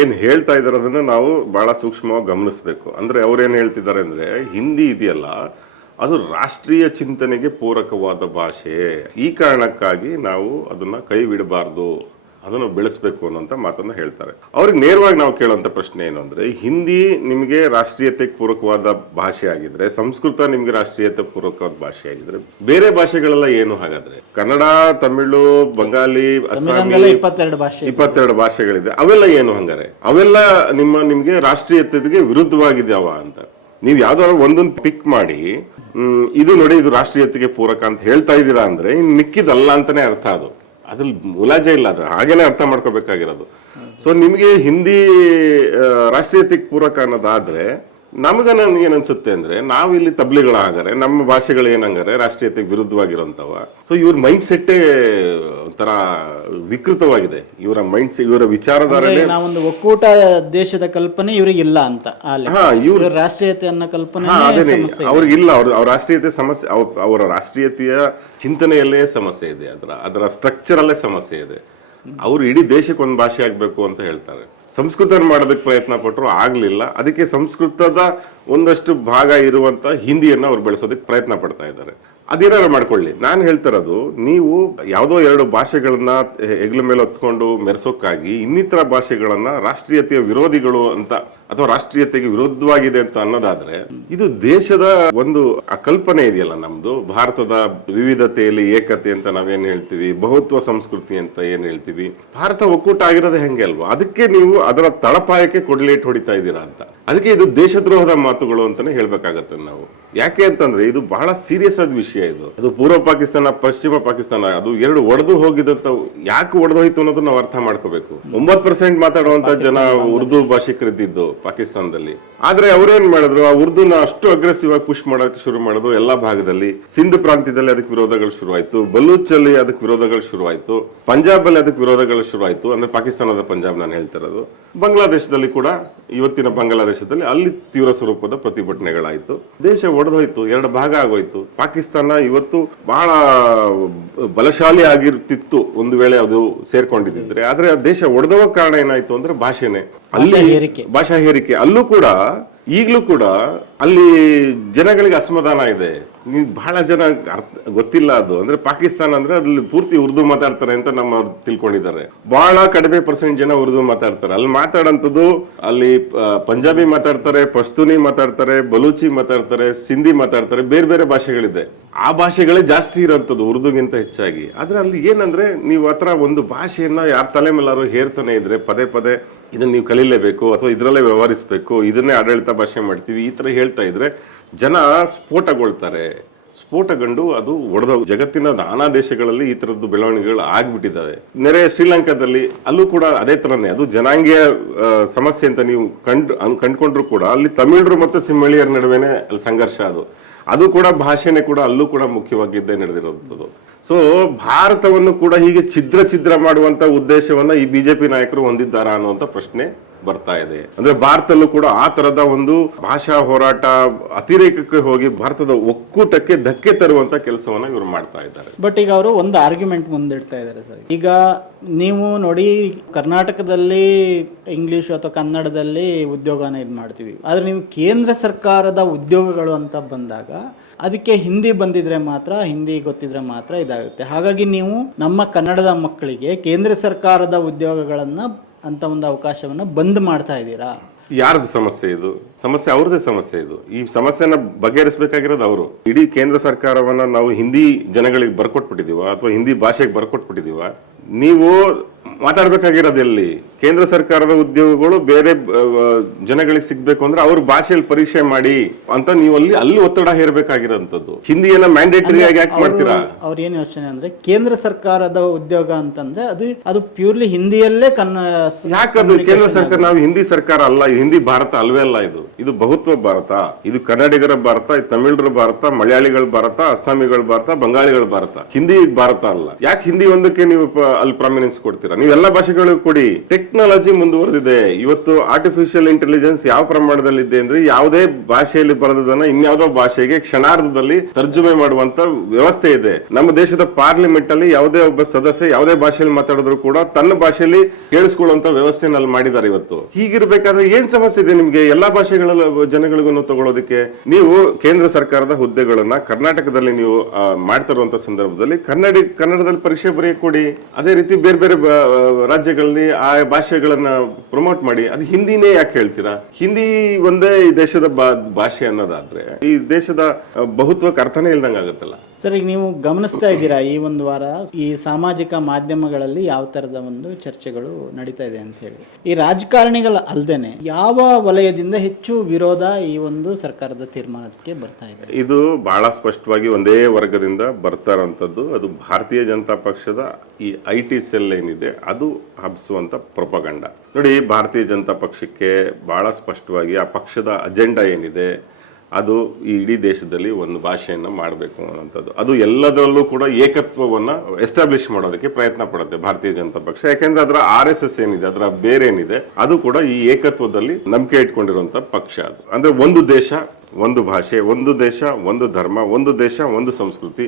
ಏನ್ ಹೇಳ್ತಾ ಇದಾರೆ ಅದನ್ನ ನಾವು ಬಹಳ ಸೂಕ್ಷ್ಮವಾಗಿ ಗಮನಿಸಬೇಕು. ಅಂದ್ರೆ ಅವ್ರು ಏನ್ ಹೇಳ್ತಿದ್ದಾರೆ ಅಂದ್ರೆ, ಹಿಂದಿ ಇದೆಯಲ್ಲ ಅದು ರಾಷ್ಟ್ರೀಯ ಚಿಂತನೆಗೆ ಪೂರಕವಾದ ಭಾಷೆ, ಈ ಕಾರಣಕ್ಕಾಗಿ ನಾವು ಅದನ್ನ ಕೈ ಬಿಡಬಾರ್ದು, ಅದನ್ನು ಬೆಳೆಸಬೇಕು ಅನ್ನೋಂಥ ಮಾತನ್ನ ಹೇಳ್ತಾರೆ. ಅವ್ರಿಗೆ ನೇರವಾಗಿ ನಾವು ಕೇಳುವಂತ ಪ್ರಶ್ನೆ ಏನು ಅಂದ್ರೆ, ಹಿಂದಿ ನಿಮಗೆ ರಾಷ್ಟ್ರೀಯತೆಗೆ ಪೂರಕವಾದ ಭಾಷೆ ಆಗಿದ್ರೆ, ಸಂಸ್ಕೃತ ನಿಮ್ಗೆ ರಾಷ್ಟ್ರೀಯತೆ ಪೂರಕವಾದ ಭಾಷೆ ಆಗಿದ್ರೆ, ಬೇರೆ ಭಾಷೆಗಳೆಲ್ಲ ಏನು ಹಾಗಾದ್ರೆ? ಕನ್ನಡ, ತಮಿಳು, ಬಂಗಾಲಿ, ಅಸ್ಸಾಮಿ 22 ಭಾಷೆಗಳಿದೆ, ಅವೆಲ್ಲ ಏನು ಹಂಗಾರೆ? ಅವೆಲ್ಲ ನಿಮ್ಗೆ ರಾಷ್ಟ್ರೀಯತೆಗೆ ವಿರುದ್ಧವಾಗಿದ್ಯಾವ ಅಂತ ನೀವು ಯಾವ್ದಾದ್ರು ಒಂದೊಂದು ಪಿಕ್ ಮಾಡಿ ಇದು ನೋಡಿ ಇದು ರಾಷ್ಟ್ರೀಯತೆಗೆ ಪೂರಕ ಅಂತ ಹೇಳ್ತಾ ಇದ್ದೀರಾ ಅಂದ್ರೆ ಇನ್ ಮಿಕ್ಕಿದಲ್ಲ ಅಂತಾನೆ ಅರ್ಥ. ಅದ್ರಲ್ಲಿ ಮುಲಾಜೆ ಇಲ್ಲ, ಅದು ಹಾಗೇನೆ ಅರ್ಥ ಮಾಡ್ಕೋಬೇಕಾಗಿರೋದು. ಸೊ ನಿಮ್ಗೆ ಹಿಂದಿ ರಾಷ್ಟ್ರೀಯತೆಗೆ ಪೂರಕ ಅನ್ನೋದಾದ್ರೆ, ಏನ್ ಅನ್ಸುತ್ತೆ ಅಂದ್ರೆ, ನಾವು ಇಲ್ಲಿ ತಬ್ಲಿಗಳ ಹಾಗಾರೆ ನಮ್ಮ ಭಾಷೆಗಳು ಏನಂಗಾರೆ ರಾಷ್ಟ್ರೀಯತೆಗೆ ವಿರುದ್ಧವಾಗಿರೋಂಥವ. ಸೊ ಇವ್ರ ಮೈಂಡ್ ಸೆಟ್ಟೇ ಒಂಥರ ವಿಕೃತವಾಗಿದೆ. ಇವರ ವಿಚಾರಧಾರೆ ಒಂದು ಒಕ್ಕೂಟ ದೇಶದ ಕಲ್ಪನೆ ಇವ್ರಿಗೆ ಇಲ್ಲ ಅಂತ, ಇವ್ರ ರಾಷ್ಟ್ರೀಯತೆ ಅನ್ನೋ ಕಲ್ಪನೆ ಅವ್ರಿಗಿಲ್ಲ. ಅವ್ರ ರಾಷ್ಟ್ರೀಯತೆ ಸಮಸ್ಯೆ, ಅವರ ರಾಷ್ಟ್ರೀಯತೆಯ ಚಿಂತನೆಯಲ್ಲೇ ಸಮಸ್ಯೆ ಇದೆ, ಅದರ ಸ್ಟ್ರಕ್ಚರ್ ಅಲ್ಲೇ ಸಮಸ್ಯೆ ಇದೆ. ಅವರು ಇಡೀ ದೇಶಕ್ಕೆ ಒಂದು ಭಾಷೆ ಆಗ್ಬೇಕು ಅಂತ ಹೇಳ್ತಾರೆ. ಸಂಸ್ಕೃತ ಮಾಡೋದಕ್ಕೆ ಪ್ರಯತ್ನ ಪಟ್ಟರು, ಆಗ್ಲಿಲ್ಲ. ಅದಕ್ಕೆ ಸಂಸ್ಕೃತದ ಒಂದಷ್ಟು ಭಾಗ ಇರುವಂತ ಹಿಂದಿಯನ್ನ ಅವ್ರು ಬೆಳೆಸೋದಕ್ಕೆ ಪ್ರಯತ್ನ ಪಡ್ತಾ ಇದ್ದಾರೆ. ಅದೇನಾರು ಮಾಡ್ಕೊಳ್ಳಿ. ನಾನು ಹೇಳ್ತಿರೋದು, ನೀವು ಯಾವುದೋ 2 ಭಾಷೆಗಳನ್ನ ಹೆಗ್ಲ ಮೇಲೆ ಹೊತ್ಕೊಂಡು ಮೆರೆಸೋಕ್ಕಾಗಿ ಇನ್ನಿತರ ಭಾಷೆಗಳನ್ನ ರಾಷ್ಟ್ರೀಯತೆಯ ವಿರೋಧಿಗಳು ಅಂತ ಅಥವಾ ರಾಷ್ಟ್ರೀಯತೆಗೆ ವಿರುದ್ಧವಾಗಿದೆ ಅಂತ ಅನ್ನೋದಾದ್ರೆ, ಇದು ದೇಶದ ಒಂದು ಆ ಕಲ್ಪನೆ ಇದೆಯಲ್ಲ ನಮ್ದು, ಭಾರತದ ವಿವಿಧತೆಯಲ್ಲಿ ಏಕತೆ ಅಂತ ನಾವೇನ್ ಹೇಳ್ತೀವಿ, ಬಹುತ್ವ ಸಂಸ್ಕೃತಿ ಅಂತ ಏನ್ ಹೇಳ್ತೀವಿ, ಭಾರತ ಒಕ್ಕೂಟ ಆಗಿರೋದೇ ಹೆಂಗೆ ಅಲ್ವಾ? ಅದಕ್ಕೆ ನೀವು ಅದರ ತಳಪಾಯಕ್ಕೆ ಕೊಡ್ಲೇಟ್ ಹೊಡಿತಾ ಇದ್ದೀರಾ ಅಂತ. ಅದಕ್ಕೆ ಇದು ದೇಶದ್ರೋಹದ ಮಾತುಗಳು ಅಂತಾನೆ ಹೇಳ್ಬೇಕಾಗತ್ತೆ ನಾವು. ಯಾಕೆ ಅಂತಂದ್ರೆ ಇದು ಬಹಳ ಸೀರಿಯಸ್ ಆದ ವಿಷಯ. ಅದು ಪೂರ್ವ ಪಾಕಿಸ್ತಾನ, ಪಶ್ಚಿಮ ಪಾಕಿಸ್ತಾನ, ಅದು 2 ಒಡೆದು ಹೋಗಿದಂತ. ಯಾಕೆ ಒಡೆದು ಹೋಯ್ತು ಅನ್ನೋದು ನಾವು ಅರ್ಥ ಮಾಡ್ಕೋಬೇಕು. 9% ಮಾತಾಡುವಂತ ಜನ ಉರ್ದು ಭಾಷಿಕರಿದ್ದು ಪಾಕಿಸ್ತಾನದಲ್ಲಿ. ಆದ್ರೆ ಅವ್ರೇನ್ ಮಾಡಿದ್ರು, ಆ ಉರ್ದುನ ಅಷ್ಟು ಅಗ್ರೆಸಿವ್ ಆಗಿ ಪುಷ್ ಮಾಡಕ್ಕೆ ಶುರು ಮಾಡಿದ್ರು ಎಲ್ಲಾ ಭಾಗದಲ್ಲಿ. ಸಿಂಧ್ ಪ್ರಾಂತ್ಯದಲ್ಲಿ ಅದಕ್ಕೆ ವಿರೋಧಗಳು ಶುರುವಾಯ್ತು, ಬಲೂಚ್ ಅಲ್ಲಿ ಅದಕ್ಕೆ ವಿರೋಧಗಳು ಶುರುವಾಯ್ತು, ಪಂಜಾಬ್ ಅಲ್ಲಿ ಅದಕ್ಕೆ ವಿರೋಧಗಳು ಶುರುವಾಯ್ತು. ಅಂದ್ರೆ ಪಾಕಿಸ್ತಾನದ ಪಂಜಾಬ್ ನಾನು ಹೇಳ್ತಿರೋದು. ಬಾಂಗ್ಲಾದೇಶದಲ್ಲಿ ಕೂಡ, ಇವತ್ತಿನ ಬಾಂಗ್ಲಾದೇಶದಲ್ಲಿ ಅಲ್ಲಿ ತೀವ್ರ ಸ್ವರೂಪದ ಪ್ರತಿಭಟನೆಗಳಾಯ್ತು. ದೇಶ ಒಡೆದೋಯ್ತು, 2 ಭಾಗ ಆಗೋಯ್ತು. ಪಾಕಿಸ್ತಾನ ಇವತ್ತು ಬಹಳ ಬಲಶಾಲಿ ಆಗಿರ್ತಿತ್ತು ಒಂದು ವೇಳೆ ಅದು ಸೇರ್ಕೊಂಡಿದ್ರೆ. ಆದ್ರೆ ಆ ದೇಶ ಒಡೆದವ ಕಾರಣ ಏನಾಯ್ತು ಅಂದ್ರೆ ಭಾಷೆನೆ, ಅಲ್ಲಿ ಭಾಷಾ ಹೇರಿಕೆ ಅಲ್ಲೂ ಕೂಡ ಈಗಲೂ ಕೂಡ ಅಲ್ಲಿ ಜನಗಳಿಗೆ ಅಸಮಾಧಾನ ಇದೆ. ಬಹಳ ಜನ ಗೊತ್ತಿಲ್ಲ ಅದು. ಅಂದ್ರೆ ಪಾಕಿಸ್ತಾನ ಅಂದ್ರೆ ಅದ್ರಲ್ಲಿ ಪೂರ್ತಿ ಉರ್ದು ಮಾತಾಡ್ತಾರೆ ಅಂತ ನಮ್ಮ ತಿಳ್ಕೊಂಡಿದ್ದಾರೆ. ಬಹಳ ಕಡಿಮೆ ಪರ್ಸೆಂಟ್ ಜನ ಉರ್ದು ಮಾತಾಡ್ತಾರೆ. ಅಲ್ಲಿ ಮಾತಾಡಂತದ್ದು ಅಲ್ಲಿ ಪಂಜಾಬಿ ಮಾತಾಡ್ತಾರೆ, ಪಶ್ತೂನಿ ಮಾತಾಡ್ತಾರೆ, ಬಲೂಚಿ ಮಾತಾಡ್ತಾರೆ, ಸಿಂಧಿ ಮಾತಾಡ್ತಾರೆ, ಬೇರೆ ಬೇರೆ ಭಾಷೆಗಳಿದೆ. ಆ ಭಾಷೆಗಳೇ ಜಾಸ್ತಿ ಇರೋಂಥದ್ದು ಉರ್ದುಗಿಂತ ಹೆಚ್ಚಾಗಿ. ಆದ್ರೆ ಅಲ್ಲಿ ಏನಂದ್ರೆ ನೀವು ಹತ್ರ ಒಂದು ಭಾಷೆಯನ್ನ ಯಾರ ತಲೆ ಮೇಲಾರು ಹೇರ್ತಾನೆ ಇದ್ರೆ ಪದೇ ಪದೇ ಇದನ್ನ ನೀವು ಕಲೀಲೇಬೇಕು ಅಥವಾ ಇದರಲ್ಲೇ ವ್ಯವಹರಿಸಬೇಕು, ಇದನ್ನೇ ಆಡಳಿತ ಭಾಷೆ ಮಾಡ್ತೀವಿ, ಈ ತರ ಹೇಳ್ತಾ ಇದ್ರೆ ಜನ ಸ್ಫೋಟಗೊಳ್ತಾರೆ. ಸ್ಫೋಟಗೊಂಡು ಅದು ಒಡೆದ ಜಗತ್ತಿನ ನಾನಾ ದೇಶಗಳಲ್ಲಿ ಈ ತರದ್ದು ಬೆಳವಣಿಗೆಗಳು ಆಗ್ಬಿಟ್ಟಿದ್ದಾವೆ. ನೆರೆ ಶ್ರೀಲಂಕಾದಲ್ಲಿ ಅಲ್ಲೂ ಕೂಡ ಅದೇ ತರನೇ, ಅದು ಜನಾಂಗೀಯ ಸಮಸ್ಯೆ ಅಂತ ನೀವು ಕಂಡ್ಕೊಂಡ್ರು ಕೂಡ ಅಲ್ಲಿ ತಮಿಳರು ಮತ್ತು ಸಿಂಹಳಿಯರ ನಡುವೆನೆ ಅಲ್ಲಿ ಸಂಘರ್ಷ. ಅದು ಕೂಡ ಭಾಷೆನೇ ಕೂಡ ಅಲ್ಲೂ ಕೂಡ ಮುಖ್ಯವಾಗಿದ್ದೇ ನಡೆದಿರುವಂಥದ್ದು. ಸೊ ಭಾರತವನ್ನು ಕೂಡ ಹೀಗೆ ಛಿದ್ರ ಮಾಡುವಂತ ಉದ್ದೇಶವನ್ನ ಈ ಬಿಜೆಪಿ ನಾಯಕರು ಹೊಂದಿದ್ದಾರಾ ಅನ್ನುವಂತ ಪ್ರಶ್ನೆ ಬರ್ತಾ ಇದೆ. ಅಂದ್ರೆ ಭಾರತಲ್ಲೂ ಕೂಡ ಆ ತರದ ಒಂದು ಭಾಷಾ ಹೋರಾಟ ಅತಿರೇಕಕ್ಕೆ ಹೋಗಿ ಭಾರತದ ಒಕ್ಕೂಟಕ್ಕೆ ಧಕ್ಕೆ ತರುವಂತ ಕೆಲಸವನ್ನ ಇವರು ಮಾಡ್ತಾ ಇದ್ದಾರೆ. ಬಟ್ ಈಗ ಅವರು ಒಂದು ಆರ್ಗ್ಯುಮೆಂಟ್ ಮುಂದಿಡ್ತಾ ಇದ್ದಾರೆ ಸರ್. ಈಗ ನೀವು ನೋಡಿ, ಕರ್ನಾಟಕದಲ್ಲಿ ಇಂಗ್ಲಿಷ್ ಅಥವಾ ಕನ್ನಡದಲ್ಲಿ ಉದ್ಯೋಗನ ಇದು ಮಾಡ್ತೀವಿ, ಆದ್ರೆ ನೀವು ಕೇಂದ್ರ ಸರ್ಕಾರದ ಉದ್ಯೋಗಗಳು ಅಂತ ಬಂದಾಗ ಅದಕ್ಕೆ ಹಿಂದಿ ಬಂದಿದ್ರೆ ಮಾತ್ರ, ಹಿಂದಿ ಗೊತ್ತಿದ್ರೆ ಮಾತ್ರ ಇದಾಗುತ್ತೆ. ಹಾಗಾಗಿ ನೀವು ನಮ್ಮ ಕನ್ನಡದ ಮಕ್ಕಳಿಗೆ ಕೇಂದ್ರ ಸರ್ಕಾರದ ಉದ್ಯೋಗಗಳನ್ನ ಅಂತ ಒಂದು ಅವಕಾಶವನ್ನ ಬಂದ್ ಮಾಡ್ತಾ ಇದ್ದೀರಾ. ಯಾರ್ದು ಸಮಸ್ಯೆ ಇದು? ಸಮಸ್ಯೆ ಅವ್ರದೇ ಸಮಸ್ಯೆ ಇದು. ಈ ಸಮಸ್ಯೆನ ಬಗೆಹರಿಸಬೇಕಾಗಿರೋದು ಅವರು. ಇಡೀ ಕೇಂದ್ರ ಸರ್ಕಾರವನ್ನ ನಾವು ಹಿಂದಿ ಜನಗಳಿಗೆ ಬರ್ಕೊಟ್ಬಿಟ್ಟಿದೀವ ಅಥವಾ ಹಿಂದಿ ಭಾಷೆಗೆ ಬರ್ಕೊಟ್ಬಿಟ್ಟಿದೀವ? ನೀವು ಮಾತಾಡ್ಬೇಕಾಗಿರೋದು ಎಲ್ಲಿ? ಕೇಂದ್ರ ಸರ್ಕಾರದ ಉದ್ಯೋಗಗಳು ಬೇರೆ ಜನಗಳಿಗೆ ಸಿಗ್ಬೇಕು ಅಂದ್ರೆ ಅವ್ರ ಭಾಷೆಯಲ್ಲಿ ಪರೀಕ್ಷೆ ಮಾಡಿ ಅಂತ ನೀವು ಅಲ್ಲಿ ಒತ್ತಡ ಹೇರ್ಬೇಕಾಗಿರೋಂಥದ್ದು. ಹಿಂದಿಯನ್ನ ಮ್ಯಾಂಡೇಟರಿ ಆಗಿ ಯಾಕೆ ಮಾಡ್ತೀರಾ? ಅವ್ರ ಏನ್ ಯೋಚನೆ ಅಂದ್ರೆ ಕೇಂದ್ರ ಸರ್ಕಾರದ ಉದ್ಯೋಗ ಅಂತಂದ್ರೆ ಅದು ಪ್ಯೂರ್ಲಿ ಹಿಂದಿಯಲ್ಲೇ ಯಾಕದು ಕೇಂದ್ರ ಸರ್ಕಾರ? ನಾವು ಹಿಂದಿ ಸರ್ಕಾರ ಅಲ್ಲ, ಹಿಂದಿ ಭಾರತ ಅಲ್ವೇ ಅಲ್ಲ. ಇದು ಬಹುತ್ವ ಭಾರತ, ಇದು ಕನ್ನಡಿಗರ ಭಾರತ, ಇದು ತಮಿಳರ ಭಾರತ, ಮಲಯಾಳಿಗಳ ಭಾರತ, ಅಸ್ಸಾಮಿಗಳ ಭಾರತ, ಬಂಗಾಳಿಗಳ ಭಾರತ. ಹಿಂದಿ ಭಾರತ ಅಲ್ಲ. ಯಾಕೆ ಹಿಂದಿ ಒಂದಕ್ಕೆ ನೀವು ಅಲ್ಲಿ ಪ್ರಾಮಿನೆನ್ಸ್ ಕೊಡ್ತೀರಾ? ನೀವು ಎಲ್ಲ ಭಾಷೆಗಳಿಗೂ ಕೊಡಿ. ಟೆಕ್ನಾಲಜಿ ಮುಂದುವರೆದಿದೆ. ಇವತ್ತು ಆರ್ಟಿಫಿಷಿಯಲ್ ಇಂಟೆಲಿಜೆನ್ಸ್ ಯಾವ ಪ್ರಮಾಣದಲ್ಲಿ ಇದೆ ಅಂದ್ರೆ ಯಾವುದೇ ಭಾಷೆಯಲ್ಲಿ ಬರೆದದನ್ನ ಇನ್ಯಾವುದೋ ಭಾಷೆಗೆ ಕ್ಷಣಾರ್ಧದಲ್ಲಿ ತರ್ಜುಮೆ ಮಾಡುವಂತ ವ್ಯವಸ್ಥೆ ಇದೆ. ನಮ್ಮ ದೇಶದ ಪಾರ್ಲಿಮೆಂಟ್ ಅಲ್ಲಿ ಯಾವುದೇ ಒಬ್ಬ ಸದಸ್ಯ ಯಾವುದೇ ಭಾಷೆಯಲ್ಲಿ ಮಾತಾಡಿದ್ರು ಕೂಡ ತನ್ನ ಭಾಷೆಯಲ್ಲಿ ಕೇಳಿಸ್ಕೊಳ್ಳುವಂತ ವ್ಯವಸ್ಥೆನಲ್ಲಿ ಮಾಡಿದ್ದಾರೆ ಇವತ್ತು. ಹೀಗಿರ್ಬೇಕಾದ್ರೆ ಏನ್ ಸಮಸ್ಯೆ ಇದೆ ನಿಮ್ಗೆ ಎಲ್ಲಾ ಭಾಷೆಗಳ ಜನಗಳಿಗೂ ತಗೊಳ್ಳೋದಕ್ಕೆ? ನೀವು ಕೇಂದ್ರ ಸರ್ಕಾರದ ಹುದ್ದೆಗಳನ್ನ ಕರ್ನಾಟಕದಲ್ಲಿ ನೀವು ಮಾಡ್ತಿರುವಂತ ಸಂದರ್ಭದಲ್ಲಿ ಕನ್ನಡದಲ್ಲಿ ಪರೀಕ್ಷೆ ಬರೆಯಕ್ಕೆ ಕೊಡಿ. ಅದೇ ರೀತಿ ಬೇರೆ ಬೇರೆ ರಾಜ್ಯಗಳಲ್ಲಿ ಆ ಭಾಷೆಗಳನ್ನ ಪ್ರಮೋಟ್ ಮಾಡಿ. ಅದು ಹಿಂದಿನೇ ಯಾಕೆ ಹೇಳ್ತೀರಾ? ಹಿಂದಿ ಒಂದೇ ಈ ದೇಶದ ಭಾಷೆ ಅನ್ನೋದಾದ್ರೆ ಈ ದೇಶದ ಬಹುತ್ವಕ್ಕೆ ಅರ್ಥನೇ ಇಲ್ದಂಗ ಆಗುತ್ತಲ್ಲ ಸರ್. ಈಗ ನೀವು ಗಮನಿಸ್ತಾ ಇದ್ದೀರಾ ಈ ಒಂದು ವಾರ ಈ ಸಾಮಾಜಿಕ ಮಾಧ್ಯಮಗಳಲ್ಲಿ ಯಾವ ತರದ ಒಂದು ಚರ್ಚೆಗಳು ನಡೀತಾ ಇದೆ ಅಂತ ಹೇಳಿ. ಈ ರಾಜಕಾರಣಿಗಳ ಅಲ್ದೇನೆ ಯಾವ ವಲಯದಿಂದ ಹೆಚ್ಚು ವಿರೋಧ ಈ ಒಂದು ಸರ್ಕಾರದ ತೀರ್ಮಾನಕ್ಕೆ ಬರ್ತಾ ಇದೆ? ಇದು ಬಹಳ ಸ್ಪಷ್ಟವಾಗಿ ಒಂದೇ ವರ್ಗದಿಂದ ಬರ್ತಾ ಇರೋಂಥದ್ದು. ಅದು ಭಾರತೀಯ ಜನತಾ ಪಕ್ಷದ ಈ IT ಸೆಲ್ ಏನಿದೆ ಅದು ಹಬ್ಬಿಸುವಂತ ಪ್ರೊಪಗಂಡ. ನೋಡಿ, ಭಾರತೀಯ ಜನತಾ ಪಕ್ಷಕ್ಕೆ ಬಹಳ ಸ್ಪಷ್ಟವಾಗಿ ಆ ಪಕ್ಷದ ಅಜೆಂಡಾ ಏನಿದೆ ಅದು ಈ ಇಡೀ ದೇಶದಲ್ಲಿ ಒಂದು ಭಾಷೆಯನ್ನ ಮಾಡಬೇಕು ಅನ್ನೋಂಥದ್ದು. ಅದು ಎಲ್ಲದರಲ್ಲೂ ಕೂಡ ಏಕತ್ವವನ್ನ ಎಸ್ಟಾಬ್ಲಿಷ್ ಮಾಡೋದಕ್ಕೆ ಪ್ರಯತ್ನ ಪಡುತ್ತೆ ಭಾರತೀಯ ಜನತಾ ಪಕ್ಷ. ಯಾಕೆಂದ್ರೆ ಅದರ RSS ಏನಿದೆ, ಅದರ ಬೇರೆ ಏನಿದೆ, ಅದು ಕೂಡ ಈ ಏಕತ್ವದಲ್ಲಿ ನಂಬಿಕೆ ಇಟ್ಕೊಂಡಿರುವಂತ ಪಕ್ಷ. ಅದು ಅಂದ್ರೆ ಒಂದು ದೇಶ ಒಂದು ಭಾಷೆ, ಒಂದು ದೇಶ ಒಂದು ಧರ್ಮ, ಒಂದು ದೇಶ ಒಂದು ಸಂಸ್ಕೃತಿ,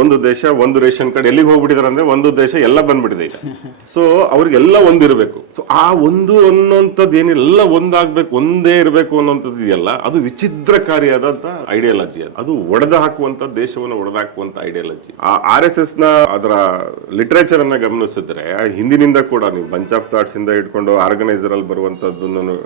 ಒಂದು ದೇಶ ಒಂದು ರೇಷನ್ ಕಾರ್ಡ್. ಎಲ್ಲಿಗೆ ಹೋಗ್ಬಿಟ್ಟಿದಾರೆ ಅಂದ್ರೆ ಒಂದು ದೇಶ ಎಲ್ಲ ಬಂದ್ಬಿಟ್ಟಿದೆ ಈಗ. ಸೊ ಅವ್ರಿಗೆಲ್ಲ ಒಂದಿರಬೇಕು. ಸೊ ಆ ಒಂದು ಅನ್ನೋಂಥದ್ದು ಏನಿಲ್ಲ, ಒಂದಾಗ್ಬೇಕು, ಒಂದೇ ಇರಬೇಕು ಅನ್ನೋಂಥದ್ದು ಇದೆಯಲ್ಲ, ಅದು ವಿಚಿತ್ರಕಾರಿಯಾದಂತ ಐಡಿಯಾಲಜಿ. ಅದು ಒಡೆದು ಹಾಕುವಂತ, ದೇಶವನ್ನು ಒಡೆದು ಹಾಕುವಂತ ಐಡಿಯಾಲಜಿ. ಆ RSS ನ ಅದರ ಲಿಟರೇಚರ್ ಅನ್ನ ಗಮನಿಸಿದ್ರೆ ಹಿಂದಿನಿಂದ ಕೂಡ ನೀವು ಬಂಚ್ ಆಫ್ ಥಾಟ್ಸ್ ಇಂದ ಇಟ್ಕೊಂಡು ಆರ್ಗನೈಸರ್ ಅಲ್ಲಿ ಬರುವಂತದ್ದನ್ನು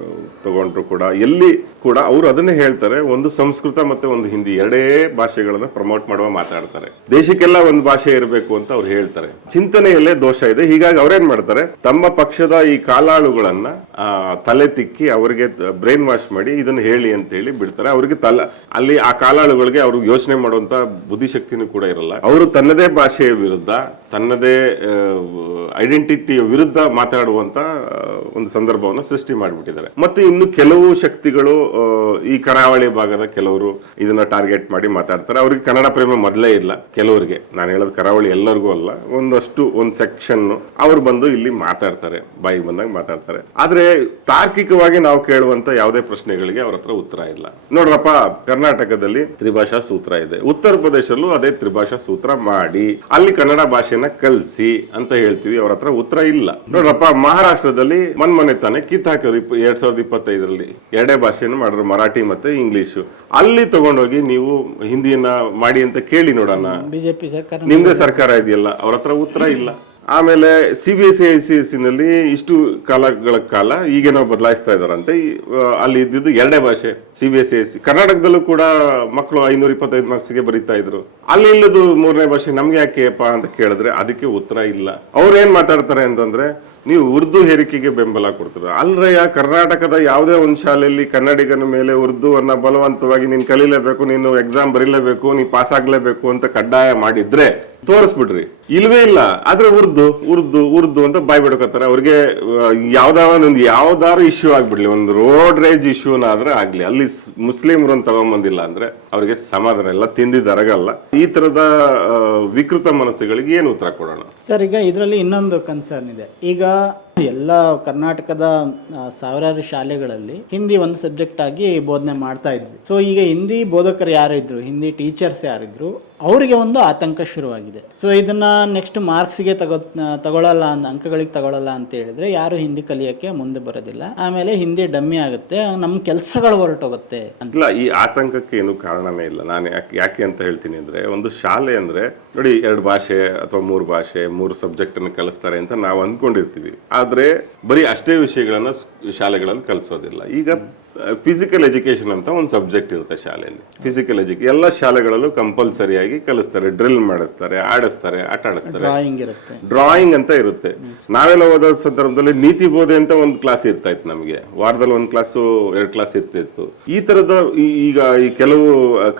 ತಗೊಂಡ್ರು ಕೂಡ ಎಲ್ಲಿ ಕೂಡ ಅವರು ಅದನ್ನೇ ಹೇಳ್ತಾರೆ, ಒಂದು ಸಂಸ್ಕೃತ ಮತ್ತೆ ಒಂದು ಹಿಂದಿ ಎರಡೇ ಭಾಷೆಗಳನ್ನ ಪ್ರಮೋಟ್ ಮಾಡುವ ಮಾತಾಡ್ತಾರೆ. ದೇಶಕ್ಕೆಲ್ಲ ಒಂದು ಭಾಷೆ ಇರಬೇಕು ಅಂತ ಅವ್ರು ಹೇಳ್ತಾರೆ. ಚಿಂತನೆಯಲ್ಲೇ ದೋಷ ಇದೆ. ಹೀಗಾಗಿ ಅವ್ರೇನ್ ಮಾಡ್ತಾರೆ, ತಮ್ಮ ಪಕ್ಷದ ಈ ಕಾಲಾಳುಗಳನ್ನ ತಲೆ ತಿಕ್ಕಿ ಅವರಿಗೆ ಬ್ರೈನ್ ವಾಶ್ ಮಾಡಿ ಇದನ್ನ ಹೇಳಿ ಅಂತ ಹೇಳಿ ಬಿಡ್ತಾರೆ. ಅವ್ರಿಗೆ ಅಲ್ಲಿ ಆ ಕಾಲಾಳುಗಳಿಗೆ ಅವ್ರಿಗೆ ಯೋಚನೆ ಮಾಡುವಂತ ಬುದ್ಧಿಶಕ್ತಿನೂ ಕೂಡ ಇರಲ್ಲ. ಅವರು ತನ್ನದೇ ಭಾಷೆಯ ವಿರುದ್ಧ, ತನ್ನದೇ ಐಡೆಂಟಿಟಿಯ ವಿರುದ್ಧ ಮಾತಾಡುವಂತ ಒಂದು ಸಂದರ್ಭವನ್ನು ಸೃಷ್ಟಿ ಮಾಡಿಬಿಟ್ಟಿದ್ದಾರೆ. ಮತ್ತೆ ಇನ್ನು ಕೆಲವು ಶಕ್ತಿಗಳು ಈ ಕರಾವಳಿ ಭಾಗದ ಕೆಲವರು ಇದನ್ನ ಟಾರ್ಗೆಟ್ ಮಾಡಿ ಮಾತಾಡ್ತಾರೆ. ಅವ್ರಿಗೆ ಕನ್ನಡ ಪ್ರೇಮ ಮೊದಲೇ ಇಲ್ಲ ಕೆಲವರಿಗೆ. ನಾನು ಹೇಳೋದು ಕರಾವಳಿ ಎಲ್ಲರಿಗೂ ಅಲ್ಲ, ಒಂದು ಸೆಕ್ಷನ್ ಅವ್ರು ಬಂದು ಇಲ್ಲಿ ಮಾತಾಡ್ತಾರೆ, ಬಾಯಿ ಬಂದಾಗ ಮಾತಾಡ್ತಾರೆ. ಆದ್ರೆ ತಾರ್ಕಿಕವಾಗಿ ನಾವು ಕೇಳುವಂತ ಯಾವುದೇ ಪ್ರಶ್ನೆಗಳಿಗೆ ಅವ್ರ ಹತ್ರ ಉತ್ತರ ಇಲ್ಲ. ನೋಡ್ರಪ್ಪ, ಕರ್ನಾಟಕದಲ್ಲಿ ತ್ರಿಭಾಷಾ ಸೂತ್ರ ಇದೆ, ಉತ್ತರ ಪ್ರದೇಶಲ್ಲೂ ಅದೇ ತ್ರಿಭಾಷಾ ಸೂತ್ರ ಮಾಡಿ ಅಲ್ಲಿ ಕನ್ನಡ ಭಾಷೆನ ಭಾಷೆಯನ್ನ ಕಲಿಸಿ ಅಂತ ಹೇಳ್ತೀವಿ, ಅವ್ರ ಹತ್ರ ಉತ್ತರ ಇಲ್ಲ. ನೋಡ್ರಪ್ಪ, ಮಹಾರಾಷ್ಟ್ರದಲ್ಲಿ ಮೊನ್ನೆ ತಾನೆ ಕಿತ್ ಹಾಕಿದ್ರು 2025ರಲ್ಲಿ ಎರಡೇ ಭಾಷೆಯನ್ನು ಮಾಡಿದ್ರು, ಮರಾಠಿ ಮತ್ತೆ ಇಂಗ್ಲಿಷು. ಅಲ್ಲಿ ತಗೊಂಡೋಗಿ ನೀವು ಹಿಂದಿಯನ್ನ ಮಾಡಿ ಅಂತ ಕೇಳಿ ನೋಡೋಣ. ಬಿಜೆಪಿ ಸರ್ಕಾರ, ನಿಮ್ದೇ ಸರ್ಕಾರ ಇದೆಯಲ್ಲ, ಅವ್ರ ಹತ್ರ ಉತ್ತರ ಇಲ್ಲ. ಆಮೇಲೆ CBSE ICSE ನಲ್ಲಿ ಇಷ್ಟು ಕಾಲಗಳ ಕಾಲ ಈಗೇನೋ ಬದಲಾಯಿಸ್ತಾ ಇದಾರಂತೆ. ಅಲ್ಲಿ ಇದ್ದಿದ್ದು ಎರಡೇ ಭಾಷೆ, CBSE ICSE. ಕರ್ನಾಟಕದಲ್ಲೂ ಕೂಡ ಮಕ್ಕಳು 525 ಮಾರ್ಕ್ಸ್ಗೆ ಬರೀತಾ ಇದ್ರು. ಅಲ್ಲಿ ಇಲ್ಲದು ಮೂರನೇ ಭಾಷೆ ನಮ್ಗೆ ಯಾಕೆಪ್ಪ ಅಂತ ಕೇಳಿದ್ರೆ ಅದಕ್ಕೆ ಉತ್ತರ ಇಲ್ಲ. ಅವ್ರು ಏನ್ ಮಾತಾಡ್ತಾರೆ ಅಂತಂದ್ರೆ, ನೀವು ಉರ್ದು ಹೇರಿಕೆಗೆ ಬೆಂಬಲ ಕೊಡ್ತಾರೆ. ಅಲ್ರಯ್ಯ, ಕರ್ನಾಟಕದ ಯಾವುದೇ ಒಂದು ಶಾಲೆಯಲ್ಲಿ ಕನ್ನಡಿಗನ ಮೇಲೆ ಉರ್ದುವನ್ನ ಬಲವಂತವಾಗಿ ನೀನ್ ಕಲೀಲೇಬೇಕು, ನೀನು ಎಕ್ಸಾಮ್ ಬರೀಲೇಬೇಕು, ನೀ ಪಾಸ್ ಆಗ್ಲೇಬೇಕು ಅಂತ ಕಡ್ಡಾಯ ಮಾಡಿದ್ರೆ ತೋರಿಸ್ಬಿಡ್ರಿ. ಇಲ್ವೇ ಇಲ್ಲ. ಆದ್ರೆ ಉರ್ದು ಉರ್ದು ಉರ್ದು ಅಂತ ಬಾಯ್ ಬಿಡ್ಕೋತಾರೆ. ಅವ್ರಿಗೆ ಯಾವ್ದಾರು ಇಶ್ಯೂ ಆಗ್ಬಿಡ್ಲಿ, ಒಂದು ರೋಡ್ ರೇಜ್ ಇಶ್ಯೂನಾದ್ರೆ ಆಗ್ಲಿ, ಅಲ್ಲಿ ಮುಸ್ಲಿಮ್ರನ್ನ ತಗೊಂಬಂದಿಲ್ಲ ಅಂದ್ರೆ ಅವ್ರಿಗೆ ಸಮಾಧಾನ ಇಲ್ಲ, ತಿಂದಿದ್ದರಗಲ್ಲ. ಈ ತರದ ವಿಕೃತ ಮನಸ್ಸುಗಳಿಗೆ ಏನು ಉತ್ತರ ಕೊಡೋಣ ಸರ್? ಈಗ ಇದರಲ್ಲಿ ಇನ್ನೊಂದು ಕನ್ಸರ್ನ್ ಇದೆ. ಈಗ ಎಲ್ಲ ಕರ್ನಾಟಕದ ಸಾವಿರಾರು ಶಾಲೆಗಳಲ್ಲಿ ಹಿಂದಿ ಒಂದು ಸಬ್ಜೆಕ್ಟ್ ಆಗಿ ಬೋಧನೆ ಮಾಡ್ತಾ ಇದ್ವಿ. ಸೊ ಈಗ ಹಿಂದಿ ಬೋಧಕರು ಯಾರಿದ್ರು, ಹಿಂದಿ ಟೀಚರ್ಸ್ ಯಾರಿದ್ರು, ಅವರಿಗೆ ಒಂದು ಆತಂಕ ಶುರುವಾಗಿದೆ. ಸೊ ಇದನ್ನ ನೆಕ್ಸ್ಟ್ ಮಾರ್ಕ್ಸ್ಗೆ ತಗೊಳ್ಳಲ್ಲ, ಅಂಕಗಳಿಗೆ ತಗೊಳ್ಳಲ್ಲ ಅಂತ ಹೇಳಿದ್ರೆ ಯಾರು ಹಿಂದಿ ಕಲಿಯಕ್ಕೆ ಮುಂದೆ ಬರೋದಿಲ್ಲ. ಆಮೇಲೆ ಹಿಂದಿ ಡಮ್ಮಿ ಆಗುತ್ತೆ, ನಮ್ಮ ಕೆಲಸಗಳು ಹೊರಟೋಗುತ್ತೆ ಅಂತ. ಈ ಆತಂಕಕ್ಕೆ ಏನು ಕಾರಣನೇ ಇಲ್ಲ. ನಾನು ಯಾಕೆ ಅಂತ ಹೇಳ್ತೀನಿ ಅಂದ್ರೆ, ಒಂದು ಶಾಲೆ ಅಂದ್ರೆ ನೋಡಿ, 2 ಭಾಷೆ ಅಥವಾ 3 ಭಾಷೆ 3 ಸಬ್ಜೆಕ್ಟ್ ಅನ್ನು ಕಲಿಸ್ತಾರೆ ಅಂತ ನಾವು ಅಂದ್ಕೊಂಡಿರ್ತೀವಿ. ಆದ್ರೆ ಬರೀ ಅಷ್ಟೇ ವಿಷಯಗಳನ್ನ ಶಾಲೆಗಳಲ್ಲಿ ಕಲಿಸೋದಿಲ್ಲ. ಈಗ ಫಿಸಿಕಲ್ ಎಜುಕೇಶನ್ ಅಂತ ಒಂದು ಸಬ್ಜೆಕ್ಟ್ ಇರುತ್ತೆ ಶಾಲೆಯಲ್ಲಿ. ಫಿಸಿಕಲ್ ಎಜುಕೇಶನ್ ಎಲ್ಲ ಶಾಲೆಗಳಲ್ಲೂ ಕಂಪಲ್ಸರಿಯಾಗಿ ಕಲಿಸ್ತಾರೆ, ಡ್ರಿಲ್ ಮಾಡಿಸ್ತಾರೆ, ಆಡಿಸ್ತಾರೆ, ಆಟ ಆಡಿಸ್ತಾರೆ, ಡ್ರಾಯಿಂಗ್ ಅಂತ ಇರುತ್ತೆ. ನಾವೆಲ್ಲ ಓದೋ ಸಂದರ್ಭದಲ್ಲಿ ನೀತಿ ಬೋಧೆ ಅಂತ ಒಂದು ಕ್ಲಾಸ್ ಇರ್ತಾ ಇತ್ತು ನಮಗೆ. ವಾರದಲ್ಲಿ 1 ಕ್ಲಾಸು 2 ಕ್ಲಾಸ್ ಇರ್ತಿತ್ತು. ಈ ತರದ ಈಗ ಈ ಕೆಲವು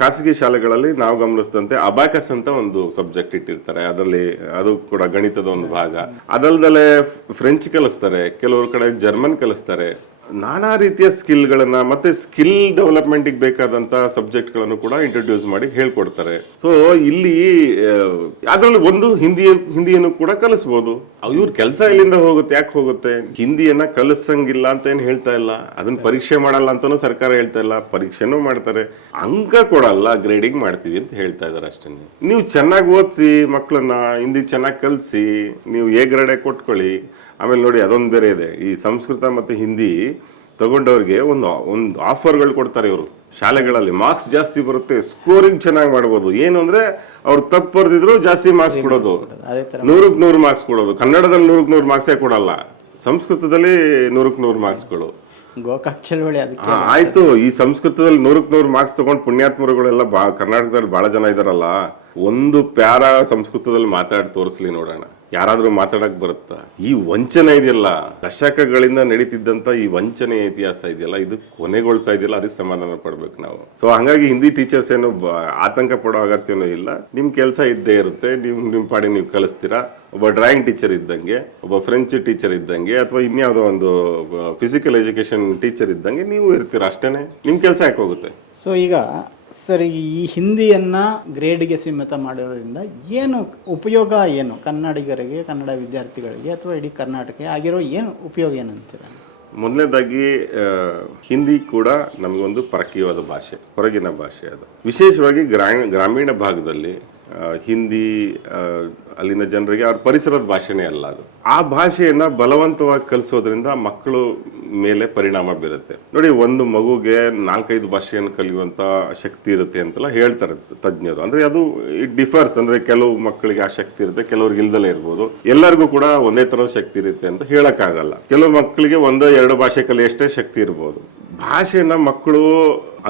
ಖಾಸಗಿ ಶಾಲೆಗಳಲ್ಲಿ ನಾವು ಗಮನಿಸಿದಂತೆ ಅಬಾಕಸ್ ಅಂತ ಒಂದು ಸಬ್ಜೆಕ್ಟ್ ಇಟ್ಟಿರ್ತಾರೆ. ಅದರಲ್ಲಿ ಅದು ಕೂಡ ಗಣಿತದ ಒಂದು ಭಾಗ. ಅದಲ್ದಲೆ ಫ್ರೆಂಚ್ ಕಲಿಸ್ತಾರೆ, ಕೆಲವ್ರ ಕಡೆ ಜರ್ಮನ್ ಕಲಿಸ್ತಾರೆ. ನಾನಾ ರೀತಿಯ ಸ್ಕಿಲ್ಗಳನ್ನ ಮತ್ತೆ ಸ್ಕಿಲ್ ಡೆವಲಪ್ಮೆಂಟ್ ಬೇಕಾದಂತ ಸಬ್ಜೆಕ್ಟ್ ಗಳನ್ನು ಕೂಡ ಇಂಟ್ರೊಡ್ಯೂಸ್ ಮಾಡಿ ಹೇಳ್ಕೊಡ್ತಾರೆ. ಸೊ ಇಲ್ಲಿ ಅದರಲ್ಲಿ ಒಂದು ಹಿಂದಿಯನ್ನು ಕೂಡ ಕಲಿಸಬಹುದು. ಇವ್ರ ಕೆಲಸ ಎಲ್ಲಿಂದ ಹೋಗುತ್ತೆ, ಯಾಕೆ ಹೋಗುತ್ತೆ? ಹಿಂದಿಯನ್ನ ಕಲಿಸಂಗಿಲ್ಲ ಅಂತ ಏನ್ ಹೇಳ್ತಾ ಇಲ್ಲ, ಅದನ್ನ ಪರೀಕ್ಷೆ ಮಾಡಲ್ಲ ಅಂತಾನು ಸರ್ಕಾರ ಹೇಳ್ತಾ ಇಲ್ಲ. ಪರೀಕ್ಷೆನೂ ಮಾಡ್ತಾರೆ, ಅಂಕ ಕೊಡಲ್ಲ, ಗ್ರೇಡಿಂಗ್ ಮಾಡ್ತೀವಿ ಅಂತ ಹೇಳ್ತಾ ಇದಾರೆ ಅಷ್ಟೇ. ನೀವು ಚೆನ್ನಾಗಿ ಓದಿಸಿ ಮಕ್ಕಳನ್ನ, ಹಿಂದಿ ಚೆನ್ನಾಗಿ ಕಲಿಸಿ, ನೀವು ಎ ಗ್ರೇಡ್ ಕೊಟ್ಕೊಳ್ಳಿ. ಆಮೇಲೆ ನೋಡಿ, ಅದೊಂದು ಬೇರೆ ಇದೆ. ಈ ಸಂಸ್ಕೃತ ಮತ್ತೆ ಹಿಂದಿ ತಗೊಂಡವ್ರಿಗೆ ಒಂದು ಆಫರ್ಗಳು ಕೊಡ್ತಾರೆ ಇವರು ಶಾಲೆಗಳಲ್ಲಿ. ಮಾರ್ಕ್ಸ್ ಜಾಸ್ತಿ ಬರುತ್ತೆ, ಸ್ಕೋರಿಂಗ್ ಚೆನ್ನಾಗಿ ಮಾಡ್ಬೋದು. ಏನು ಅಂದ್ರೆ ಅವ್ರು ತಪ್ಪು ಬರ್ದಿದ್ರು ಜಾಸ್ತಿ ಮಾರ್ಕ್ಸ್ ಕೊಡೋದು, 100ಕ್ಕೆ 100 ಮಾರ್ಕ್ಸ್ ಕೊಡೋದು. ಕನ್ನಡದಲ್ಲಿ 100ಕ್ಕೆ 100 ಮಾರ್ಕ್ಸೇ ಕೊಡಲ್ಲ, ಸಂಸ್ಕೃತದಲ್ಲಿ 100ಕ್ಕೆ 100 ಮಾರ್ಕ್ಸ್ ಕೊಡು. ಗೋಕಾಕ್ ಚಳವಳಿ ಆಯ್ತು. ಈ ಸಂಸ್ಕೃತದಲ್ಲಿ 100ಕ್ಕೆ 100 ಮಾರ್ಕ್ಸ್ ತಗೊಂಡು ಪುಣ್ಯಾತ್ಮರುಗಳೆಲ್ಲ ಕರ್ನಾಟಕದಲ್ಲಿ ಬಹಳ ಜನ ಇದಾರಲ್ಲ. ಒಂದು ಪ್ಯಾರ ಸಂಸ್ಕೃತದಲ್ಲಿ ಮಾತಾಡಿ ತೋರಿಸ್ಲಿ ನೋಡೋಣ, ಯಾರಾದ್ರೂ ಮಾತಾಡಕ್ ಬರುತ್ತಾ? ಈ ವಂಚನೆ ಇದೆಯಲ್ಲ, ದಶಕಗಳಿಂದ ನಡೀತಿದ್ದಂತ ಈ ವಂಚನೆ ಇತಿಹಾಸ ಇದೆಯಲ್ಲ, ಇದು ಕೊನೆಗೊಳ್ತಾ ಇದೆಯಲ್ಲ, ಅದಕ್ಕೆ ಸಮಾಧಾನ ಪಡ್ಬೇಕು ನಾವು. ಸೊ ಹಂಗಾಗಿ ಹಿಂದಿ ಟೀಚರ್ಸ್ ಏನು ಆತಂಕ ಪಡೋ ಅಗತ್ಯನೂ ಇಲ್ಲ. ನಿಮ್ ಕೆಲಸ ಇದ್ದೇ ಇರುತ್ತೆ. ನಿಮ್ ಪಾಡಿ ನೀವು ಕಲಿಸ್ತೀರಾ. ಒಬ್ಬ ಡ್ರಾಯಿಂಗ್ ಟೀಚರ್ ಇದ್ದಂಗೆ, ಒಬ್ಬ ಫ್ರೆಂಚ್ ಟೀಚರ್ ಇದ್ದಂಗೆ, ಅಥವಾ ಇನ್ಯಾವುದೋ ಒಂದು ಫಿಸಿಕಲ್ ಎಜುಕೇಶನ್ ಟೀಚರ್ ಇದ್ದಂಗೆ ನೀವು ಇರ್ತೀರಾ ಅಷ್ಟೇನೆ. ನಿಮ್ ಕೆಲಸ ಯಾಕೆ ಹೋಗುತ್ತೆ? ಸೊ ಈಗ ಸರ್, ಈ ಹಿಂದಿಯನ್ನು ಗ್ರೇಡ್ಗೆ ಸೀಮಿತ ಮಾಡಿರೋದ್ರಿಂದ ಏನು ಉಪಯೋಗ, ಏನು ಕನ್ನಡಿಗರಿಗೆ, ಕನ್ನಡ ವಿದ್ಯಾರ್ಥಿಗಳಿಗೆ ಅಥವಾ ಇಡೀ ಕರ್ನಾಟಕ ಆಗಿರೋ ಏನು ಉಪಯೋಗ ಏನಂತೀರ? ಮೊದಲನೇದಾಗಿ ಹಿಂದಿ ಕೂಡ ನಮಗೊಂದು ಪರಕೀಯವಾದ ಭಾಷೆ, ಹೊರಗಿನ ಭಾಷೆ. ಅದು ವಿಶೇಷವಾಗಿ ಗ್ರಾಮೀಣ ಭಾಗದಲ್ಲಿ ಹಿಂದಿ ಅಲ್ಲಿನ ಜನರಿಗೆ ಅವ್ರ ಪರಿಸರದ ಭಾಷೆನೇ ಅಲ್ಲ ಅದು. ಆ ಭಾಷೆಯನ್ನ ಬಲವಂತವಾಗಿ ಕಲಿಸೋದ್ರಿಂದ ಮಕ್ಕಳು ಮೇಲೆ ಪರಿಣಾಮ ಬೀರುತ್ತೆ. ನೋಡಿ, ಒಂದು ಮಗುಗೆ 4-5 ಭಾಷೆಯನ್ನು ಕಲಿಯುವಂತ ಶಕ್ತಿ ಇರುತ್ತೆ ಅಂತೆಲ್ಲ ಹೇಳ್ತಾರೆ ತಜ್ಞರು. ಅಂದ್ರೆ ಅದು ಇಟ್ ಡಿಫರ್ಸ್. ಅಂದ್ರೆ ಕೆಲವು ಮಕ್ಕಳಿಗೆ ಆ ಶಕ್ತಿ ಇರುತ್ತೆ, ಕೆಲವ್ರಿಗೆ ಇಲ್ದಲೇ ಇರ್ಬೋದು. ಎಲ್ಲರಿಗೂ ಕೂಡ ಒಂದೇ ತರದ ಶಕ್ತಿ ಇರುತ್ತೆ ಅಂತ ಹೇಳಕ್ಕಾಗಲ್ಲ. ಕೆಲವು ಮಕ್ಕಳಿಗೆ 1-2 ಭಾಷೆ ಕಲಿಯಷ್ಟೇ ಶಕ್ತಿ ಇರ್ಬೋದು. ಭಾಷೆನ ಮಕ್ಕಳು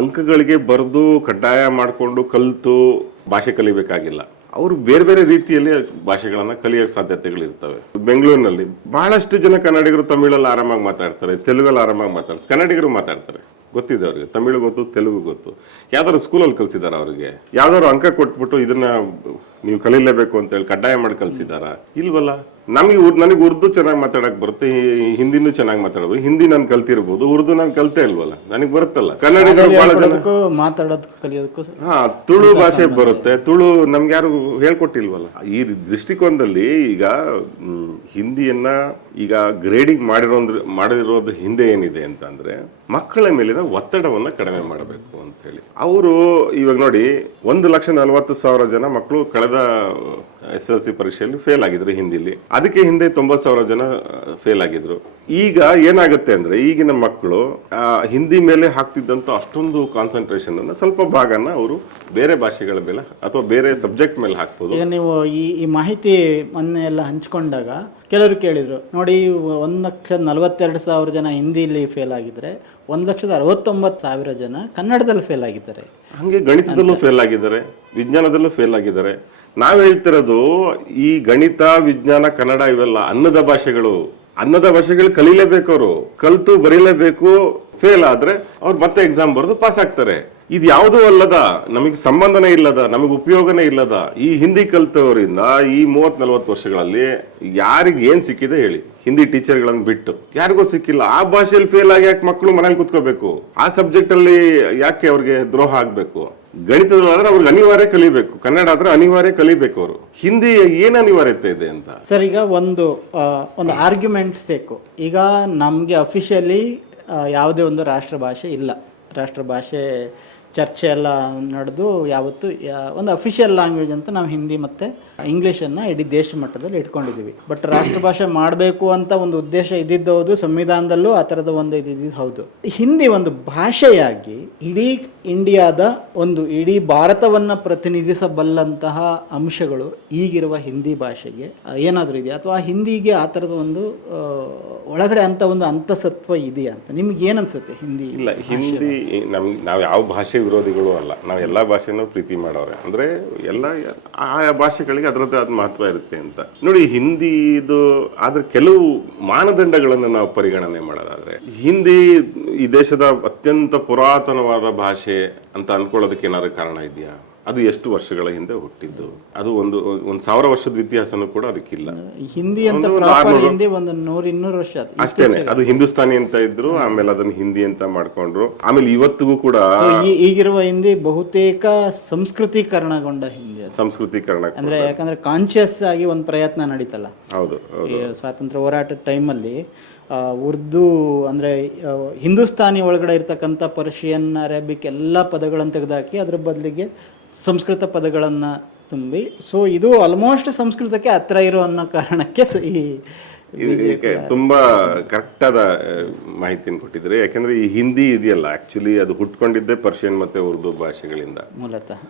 ಅಂಕಗಳಿಗೆ ಬರೆದು ಕಡ್ಡಾಯ ಮಾಡಿಕೊಂಡು ಕಲಿತು ಭಾಷೆ ಕಲಿಬೇಕಾಗಿಲ್ಲ. ಅವರು ಬೇರೆ ಬೇರೆ ರೀತಿಯಲ್ಲಿ ಭಾಷೆಗಳನ್ನ ಕಲಿಯೋ ಸಾಧ್ಯತೆಗಳಿರ್ತವೆ. ಬೆಂಗಳೂರಿನಲ್ಲಿ ಬಹಳಷ್ಟು ಜನ ಕನ್ನಡಿಗರು ತಮಿಳಲ್ಲಿ ಆರಾಮಾಗಿ ಮಾತಾಡ್ತಾರೆ, ತೆಲುಗಲ್ಲಿ ಆರಾಮಾಗಿ ಮಾತಾಡ್ತಾರೆ, ಕನ್ನಡಿಗರು ಮಾತಾಡ್ತಾರೆ. ಗೊತ್ತಿದೆ ಅವ್ರಿಗೆ, ತಮಿಳು ಗೊತ್ತು, ತೆಲುಗು ಗೊತ್ತು. ಯಾವ್ದಾದ್ರು ಸ್ಕೂಲಲ್ಲಿ ಕಲ್ಸಿದಾರ ಅವ್ರಿಗೆ? ಯಾವ್ದಾದ್ರು ಅಂಕ ಕೊಟ್ಬಿಟ್ಟು ಇದನ್ನ ನೀವು ಕಲೀಲೇಬೇಕು ಅಂತ ಹೇಳಿ ಕಡ್ಡಾಯ ಮಾಡಿ ಕಲ್ಸಿದಾರ? ಇಲ್ವಲ್ಲ. ನನಗೆ ಉರ್ದು ಚೆನ್ನಾಗಿ ಮಾತಾಡಕ್ ಬರುತ್ತೆ, ಹಿಂದಿನೂ ಚೆನ್ನಾಗಿ ಮಾತಾಡೋದು. ಹಿಂದಿ ನಾನು ಕಲ್ತಿರ್ಬೋದು, ಉರ್ದು ನಾನು ಕಲ್ತೇ ಇಲ್ವಲ್ಲ, ನನಗೆ ಬರುತ್ತಲ್ಲ. ಕನ್ನಡಿಗರು ಬಹಳ ಜನ ಮಾತಾಡೋದಕ್ಕೂ ಕಲಿಯೋದಕ್ಕೂ ತುಳು ಭಾಷೆ ಬರುತ್ತೆ, ತುಳು ನಮ್ಗೆ ಯಾರು ಹೇಳ್ಕೊಟ್ಟಿಲ್ವಲ್ಲ. ಈ ದೃಷ್ಟಿಕೋನದಲ್ಲಿ ಈಗ ಹಿಂದಿಯನ್ನ ಈಗ ಗ್ರೇಡಿಂಗ್ ಮಾಡಿರೋದು ಹಿಂದೆ ಏನಿದೆ ಅಂತ ಅಂದ್ರೆ, ಮಕ್ಕಳ ಮೇಲಿನ ಒತ್ತಡವನ್ನ ಕಡಿಮೆ ಮಾಡಬೇಕು ಅಂತ ಹೇಳಿ. ಅವರು ಇವಾಗ ನೋಡಿ, 1,40,40,000 ಜನ ಮಕ್ಕಳು ಕಳೆದ ಕನ್ನಡದ SSLC ಪರೀಕ್ಷೆಯಲ್ಲಿ ಫೇಲ್ ಆಗಿದ್ರು ಹಿಂದಿಲಿ. ಅದಕ್ಕೆ ಹಿಂದೆ 90,000 ಜನ ಫೇಲ್ ಆಗಿದ್ರು. ಈಗ ಏನಾಗುತ್ತೆ ಅಂದ್ರೆ ಈಗಿನ ಮಕ್ಕಳು ಹಿಂದಿ ಮೇಲೆ ಹಾಕ್ತಿದ್ದಂತ ಅಷ್ಟೊಂದು ಕಾನ್ಸಂಟ್ರೇಷನ್ ಅನ್ನ ಸ್ವಲ್ಪ ಭಾಗನ ಅವರು ಬೇರೆ ಭಾಷೆಗಳ ಮೇಲೆ ಅಥವಾ ಬೇರೆ ಸಬ್ಜೆಕ್ಟ್ ಮೇಲೆ ಹಾಕ್ಬೋದು. ಈಗ ನೀವು ಈ ಮಾಹಿತಿ ಮೊನ್ನೆ ಎಲ್ಲ ಹಂಚ್ಕೊಂಡಾಗ ಕೆಲವರು ಕೇಳಿದ್ರು ನೋಡಿ, 1,42,000 ಜನ ಹಿಂದಿಲಿ ಫೇಲ್ ಆಗಿದ್ರೆ 1,69,000 ಜನ ಕನ್ನಡದಲ್ಲಿ ಫೇಲ್ ಆಗಿದ್ದಾರೆ. ಹಂಗೆ ಗಣಿತದಲ್ಲೂ ಫೇಲ್ ಆಗಿದ್ದಾರೆ, ವಿಜ್ಞಾನದಲ್ಲೂ ಫೇಲ್ ಆಗಿದ್ದಾರೆ. ನಾವ್ ಹೇಳ್ತಿರೋದು ಈ ಗಣಿತ, ವಿಜ್ಞಾನ, ಕನ್ನಡ ಇವೆಲ್ಲ ಅನ್ನದ ಭಾಷೆಗಳು ಕಲೀಲೇಬೇಕು. ಅವರು ಕಲ್ತು ಬರೀಲೇಬೇಕು. ಫೇಲ್ ಆದ್ರೆ ಅವ್ರು ಮತ್ತೆ ಎಕ್ಸಾಮ್ ಬರೆದು ಪಾಸ್ ಆಗ್ತಾರೆ. ಇದು ಯಾವುದೂ ಅಲ್ಲದ, ನಮಗೆ ಸಂಬಂಧನೇ ಇಲ್ಲದ, ನಮಗೆ ಉಪಯೋಗನೇ ಇಲ್ಲದ ಈ ಹಿಂದಿ ಕಲ್ತವರಿಂದ ಈ 30-40 ವರ್ಷಗಳಲ್ಲಿ ಯಾರಿಗೆ ಏನ್ ಸಿಕ್ಕಿದೆ ಹೇಳಿ? ಹಿಂದಿ ಟೀಚರ್ಗಳನ್ನು ಬಿಟ್ಟು ಯಾರಿಗೂ ಸಿಕ್ಕಿಲ್ಲ. ಆ ಭಾಷೆಯಲ್ಲಿ ಫೇಲ್ ಆಗಿ ಯಾಕೆ ಮಕ್ಕಳು ಮನೇಲಿ ಕುತ್ಕೋಬೇಕು? ಆ ಸಬ್ಜೆಕ್ಟ್ ಅಲ್ಲಿ ಯಾಕೆ ಅವ್ರಿಗೆ ದ್ರೋಹ ಆಗ್ಬೇಕು? ಗಣಿತದಲ್ಲಾದ್ರೆ ಅವ್ರಿಗೆ ಅನಿವಾರ್ಯ ಕಲಿಬೇಕು, ಕನ್ನಡ ಆದ್ರೆ ಅನಿವಾರ್ಯ ಕಲಿಬೇಕು. ಅವರು ಹಿಂದಿ ಏನ್ ಅನಿವಾರ್ಯತೆ ಇದೆ ಅಂತ ಸರ್, ಈಗ ಒಂದು ಆರ್ಗ್ಯುಮೆಂಟ್ ಸೇಕು. ಈಗ ನಮಗೆ ಅಫಿಷಿಯಲಿ ಯಾವುದೇ ಒಂದು ರಾಷ್ಟ್ರ ಭಾಷೆ ಇಲ್ಲ. ರಾಷ್ಟ್ರ ಭಾಷೆ ಚರ್ಚೆ ಎಲ್ಲ ನಡೆದು ಯಾವತ್ತು ಒಂದು ಅಫಿಷಿಯಲ್ ಲ್ಯಾಂಗ್ವೇಜ್ ಅಂತ ನಾವು ಹಿಂದಿ ಮತ್ತು ಇಂಗ್ಲೀಷನ್ನು ಇಡೀ ದೇಶ ಮಟ್ಟದಲ್ಲಿ ಇಟ್ಕೊಂಡಿದ್ದೀವಿ. ಬಟ್ ರಾಷ್ಟ್ರ ಭಾಷೆ ಮಾಡಬೇಕು ಅಂತ ಒಂದು ಉದ್ದೇಶ ಇದ್ದಿದ್ದು ಹೌದು, ಸಂವಿಧಾನದಲ್ಲೂ ಆ ಥರದ ಒಂದು ಇದ್ದಿದ್ದು ಹೌದು. ಹಿಂದಿ ಒಂದು ಭಾಷೆಯಾಗಿ ಇಡೀ ಇಂಡಿಯಾದ ಇಡೀ ಭಾರತವನ್ನು ಪ್ರತಿನಿಧಿಸಬಲ್ಲಂತಹ ಅಂಶಗಳು ಈಗಿರುವ ಹಿಂದಿ ಭಾಷೆಗೆ ಏನಾದರೂ ಇದೆಯಾ? ಅಥವಾ ಹಿಂದಿಗೆ ಆ ಥರದ ಒಂದು ಒಳಗಡೆ ಅಂತ ಒಂದು ಅಂತಸತ್ವ ಇದೆಯಾ ಅಂತ ನಿಮ್ಗೆ ಏನನ್ಸುತ್ತೆ? ಹಿಂದಿ ಇಲ್ಲ, ಹಿಂದಿ ನಾವು ಯಾವ ಭಾಷೆ ವಿರೋಧಿಗಳು ಅಲ್ಲ. ನಾವು ಎಲ್ಲ ಭಾಷೆನೂ ಪ್ರೀತಿ ಮಾಡೋರೆ. ಅಂದ್ರೆ ಎಲ್ಲ ಆಯಾ ಭಾಷೆಗಳಿಗೆ ಅದರದ್ದೇ ಆದ ಮಹತ್ವ ಇರುತ್ತೆ ಅಂತ ನೋಡಿ. ಹಿಂದಿದು ಆದ್ರೆ ಕೆಲವು ಮಾನದಂಡಗಳನ್ನು ನಾವು ಪರಿಗಣನೆ ಮಾಡೋದಾದ್ರೆ, ಹಿಂದಿ ಈ ದೇಶದ ಅತ್ಯಂತ ಪುರಾತನವಾದ ಭಾಷೆ ಅಂತ ಅನ್ಕೊಳ್ಳೋದಕ್ಕೆ ಏನಾದ್ರು ಕಾರಣ ಇದೆಯಾ? ಅದು ಎಷ್ಟು ವರ್ಷಗಳ ಹಿಂದೆ ಹುಟ್ಟಿದ್ದು? ಅದು ಒಂದು 1000 ವರ್ಷದ ಇತಿಹಾಸನೂ ಕೂಡ ಅದಕ್ಕಿಲ್ಲ. ಹಿಂದಿ ಅಂತ ಹಿಂದಿ ಒಂದು 100-200 ವರ್ಷ ಅಷ್ಟೇನೆ. ಅದು ಹಿಂದೂಸ್ತಾನಿ ಅಂತ ಇದ್ರು, ಆಮೇಲೆ ಅದನ್ನ ಹಿಂದಿ ಅಂತ ಮಾಡ್ಕೊಂಡ್ರು. ಆಮೇಲೆ ಇವತ್ತಿಗೂ ಕೂಡ ಈಗಿರುವ ಹಿಂದಿ ಬಹುತೇಕ ಸಂಸ್ಕೃತೀಕರಣಗೊಂಡ ಹಿಂದಿ. ಸಂಸ್ಕೃತೀಕರಣ ಅಂದ್ರೆ ಯಾಕಂದ್ರೆ ಕಾನ್ಶಿಯಸ್ ಆಗಿ ಒಂದು ಪ್ರಯತ್ನ ನಡೀತಲ್ಲ. ಹೌದು. ಸ್ವಾತಂತ್ರ್ಯ ಹೋರಾಟದ ಟೈಮಲ್ಲಿ ಉರ್ದು ಅಂದರೆ ಹಿಂದೂಸ್ತಾನಿ ಒಳಗಡೆ ಇರ್ತಕ್ಕಂಥ ಪರ್ಷಿಯನ್, ಅರೇಬಿಕ್ ಎಲ್ಲ ಪದಗಳನ್ನು ತೆಗೆದುಹಾಕಿ ಅದ್ರ ಬದಲಿಗೆ ಸಂಸ್ಕೃತ ಪದಗಳನ್ನು ತುಂಬಿ, ಸೊ ಇದು ಆಲ್ಮೋಸ್ಟ್ ಸಂಸ್ಕೃತಕ್ಕೆ ಹತ್ರ ಇರೋ ಅನ್ನೋ ಕಾರಣಕ್ಕೆ ಇದಕ್ಕೆ ತುಂಬಾ ಕರೆಕ್ಟ್ ಆದ ಮಾಹಿತಿಯನ್ನು ಕೊಟ್ಟಿದ್ರೆ. ಯಾಕಂದ್ರೆ ಈ ಹಿಂದಿ ಇದೆಯಲ್ಲ, ಆಕ್ಚುಲಿ ಅದು ಹುಟ್ಕೊಂಡಿದ್ದೆ ಪರ್ಷಿಯನ್ ಮತ್ತೆ ಉರ್ದು ಭಾಷೆಗಳಿಂದ ಮೂಲತಃ.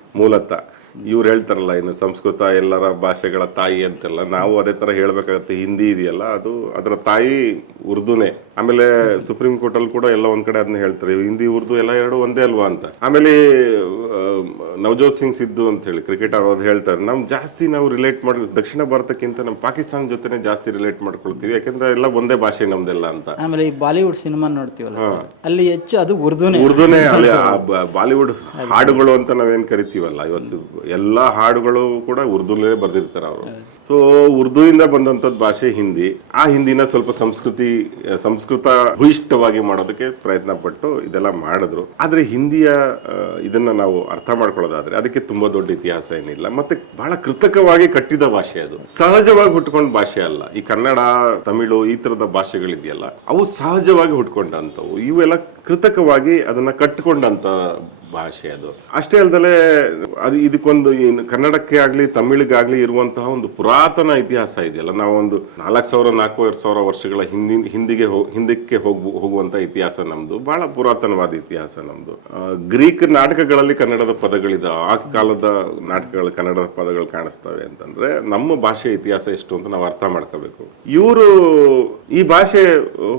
ಇವ್ರು ಹೇಳ್ತಾರಲ್ಲ, ಇನ್ನು ಸಂಸ್ಕೃತ ಎಲ್ಲರ ಭಾಷೆಗಳ ತಾಯಿ ಅಂತೆಲ್ಲ, ನಾವು ಅದೇ ತರ ಹೇಳ್ಬೇಕಾಗತ್ತೆ. ಹಿಂದಿ ಇದೆಯಲ್ಲ, ಅದು ಅದರ ತಾಯಿ ಉರ್ದುನೇ. ಆಮೇಲೆ ಸುಪ್ರೀಂ ಕೋರ್ಟ್ ಅಲ್ಲಿ ಕೂಡ ಎಲ್ಲ ಒಂದ್ ಕಡೆ ಅದನ್ನ ಹೇಳ್ತಾರೆ, ಹಿಂದಿ ಉರ್ದು ಎಲ್ಲ ಎರಡು ಒಂದೇ ಅಲ್ವಾ ಅಂತ. ಆಮೇಲೆ ನವಜೋತ್ ಸಿಂಗ್ ಸಿದ್ದು ಅಂತ ಹೇಳಿ ಕ್ರಿಕೆಟರ್ ಅವ್ರು ಹೇಳ್ತಾರೆ, ನಾವು ರಿಲೇಟ್ ಮಾಡಿ ದಕ್ಷಿಣ ಭಾರತಕ್ಕಿಂತ ನಮ್ಮ ಪಾಕಿಸ್ತಾನ ಜೊತೆನೆ ಜಾಸ್ತಿ ರಿಲೇಟ್ ಮಾಡ್ಕೊಳ್ತೀವಿ, ಯಾಕಂದ್ರೆ ಎಲ್ಲ ಒಂದೇ ಭಾಷೆ ನಮ್ದೆಲ್ಲ ಅಂತ. ಆಮೇಲೆ ಈ ಬಾಲಿವುಡ್ ಸಿನಿಮಾ ನೋಡ್ತೀವಲ್ಲ, ಅಲ್ಲಿ ಹೆಚ್ಚು ಅದು ಉರ್ದುನೇ ಅಲ್ಲಿ ಬಾಲಿವುಡ್ ಹಾಡುಗಳು ಅಂತ ನಾವೇನ್ ಕರಿತೀವಲ್ಲ, ಇವತ್ತು ಎಲ್ಲಾ ಹಾಡುಗಳು ಕೂಡ ಉರ್ದುಲೇ ಬರ್ದಿರ್ತಾರೆ ಅವರು. ಸೊ ಉರ್ದುವಿಂದ ಬಂದಂತದ್ ಭಾಷೆ ಹಿಂದಿ. ಆ ಹಿಂದಿನ ಸ್ವಲ್ಪ ಸಂಸ್ಕೃತ ಭೂಯಿಷ್ಠವಾಗಿ ಮಾಡೋದಕ್ಕೆ ಪ್ರಯತ್ನ ಪಟ್ಟು ಇದೆಲ್ಲ ಮಾಡಿದ್ರು. ಆದ್ರೆ ಹಿಂದಿಯ ಇದನ್ನ ನಾವು ಅರ್ಥ ಮಾಡ್ಕೊಳ್ಳೋದಾದ್ರೆ ಅದಕ್ಕೆ ತುಂಬಾ ದೊಡ್ಡ ಇತಿಹಾಸ ಏನಿಲ್ಲ. ಮತ್ತೆ ಬಹಳ ಕೃತಕವಾಗಿ ಕಟ್ಟಿದ ಭಾಷೆ, ಅದು ಸಹಜವಾಗಿ ಹುಟ್ಕೊಂಡ ಭಾಷೆ ಅಲ್ಲ. ಈ ಕನ್ನಡ, ತಮಿಳು ಈ ತರದ ಭಾಷೆಗಳಿದೆಯಲ್ಲ, ಅವು ಸಹಜವಾಗಿ ಹುಟ್ಕೊಂಡಂತವು. ಇವೆಲ್ಲ ಕೃತಕವಾಗಿ ಅದನ್ನ ಕಟ್ಟಿಕೊಂಡಂತ ಭಾಷೆ. ಅದು ಅಷ್ಟೇ ಅಲ್ದಲೆ ಅದು ಇದಕ್ಕೊಂದು ಕನ್ನಡಕ್ಕೆ ಆಗ್ಲಿ ತಮಿಳಿಗಾಗ್ಲಿ ಇರುವಂತಹ ಒಂದು ಪುರಾತನ ಇತಿಹಾಸ ಇದೆಯಲ್ಲ. ನಾವು ಒಂದು 4,000-4,500 ವರ್ಷಗಳ ಹಿಂದಕ್ಕೆ ಹೋಗುವಂತ ಇತಿಹಾಸ ನಮ್ದು. ಬಹಳ ಪುರಾತನವಾದ ಇತಿಹಾಸ ನಮ್ದು. ಗ್ರೀಕ್ ನಾಟಕಗಳಲ್ಲಿ ಕನ್ನಡದ ಪದಗಳಿದಾವೆ. ಆ ಕಾಲದ ನಾಟಕಗಳು ಕನ್ನಡದ ಪದಗಳು ಕಾಣಿಸ್ತವೆ ಅಂತಂದ್ರೆ ನಮ್ಮ ಭಾಷೆ ಇತಿಹಾಸ ಎಷ್ಟು ಅಂತ ನಾವು ಅರ್ಥ ಮಾಡ್ಕೋಬೇಕು. ಇವರು ಈ ಭಾಷೆ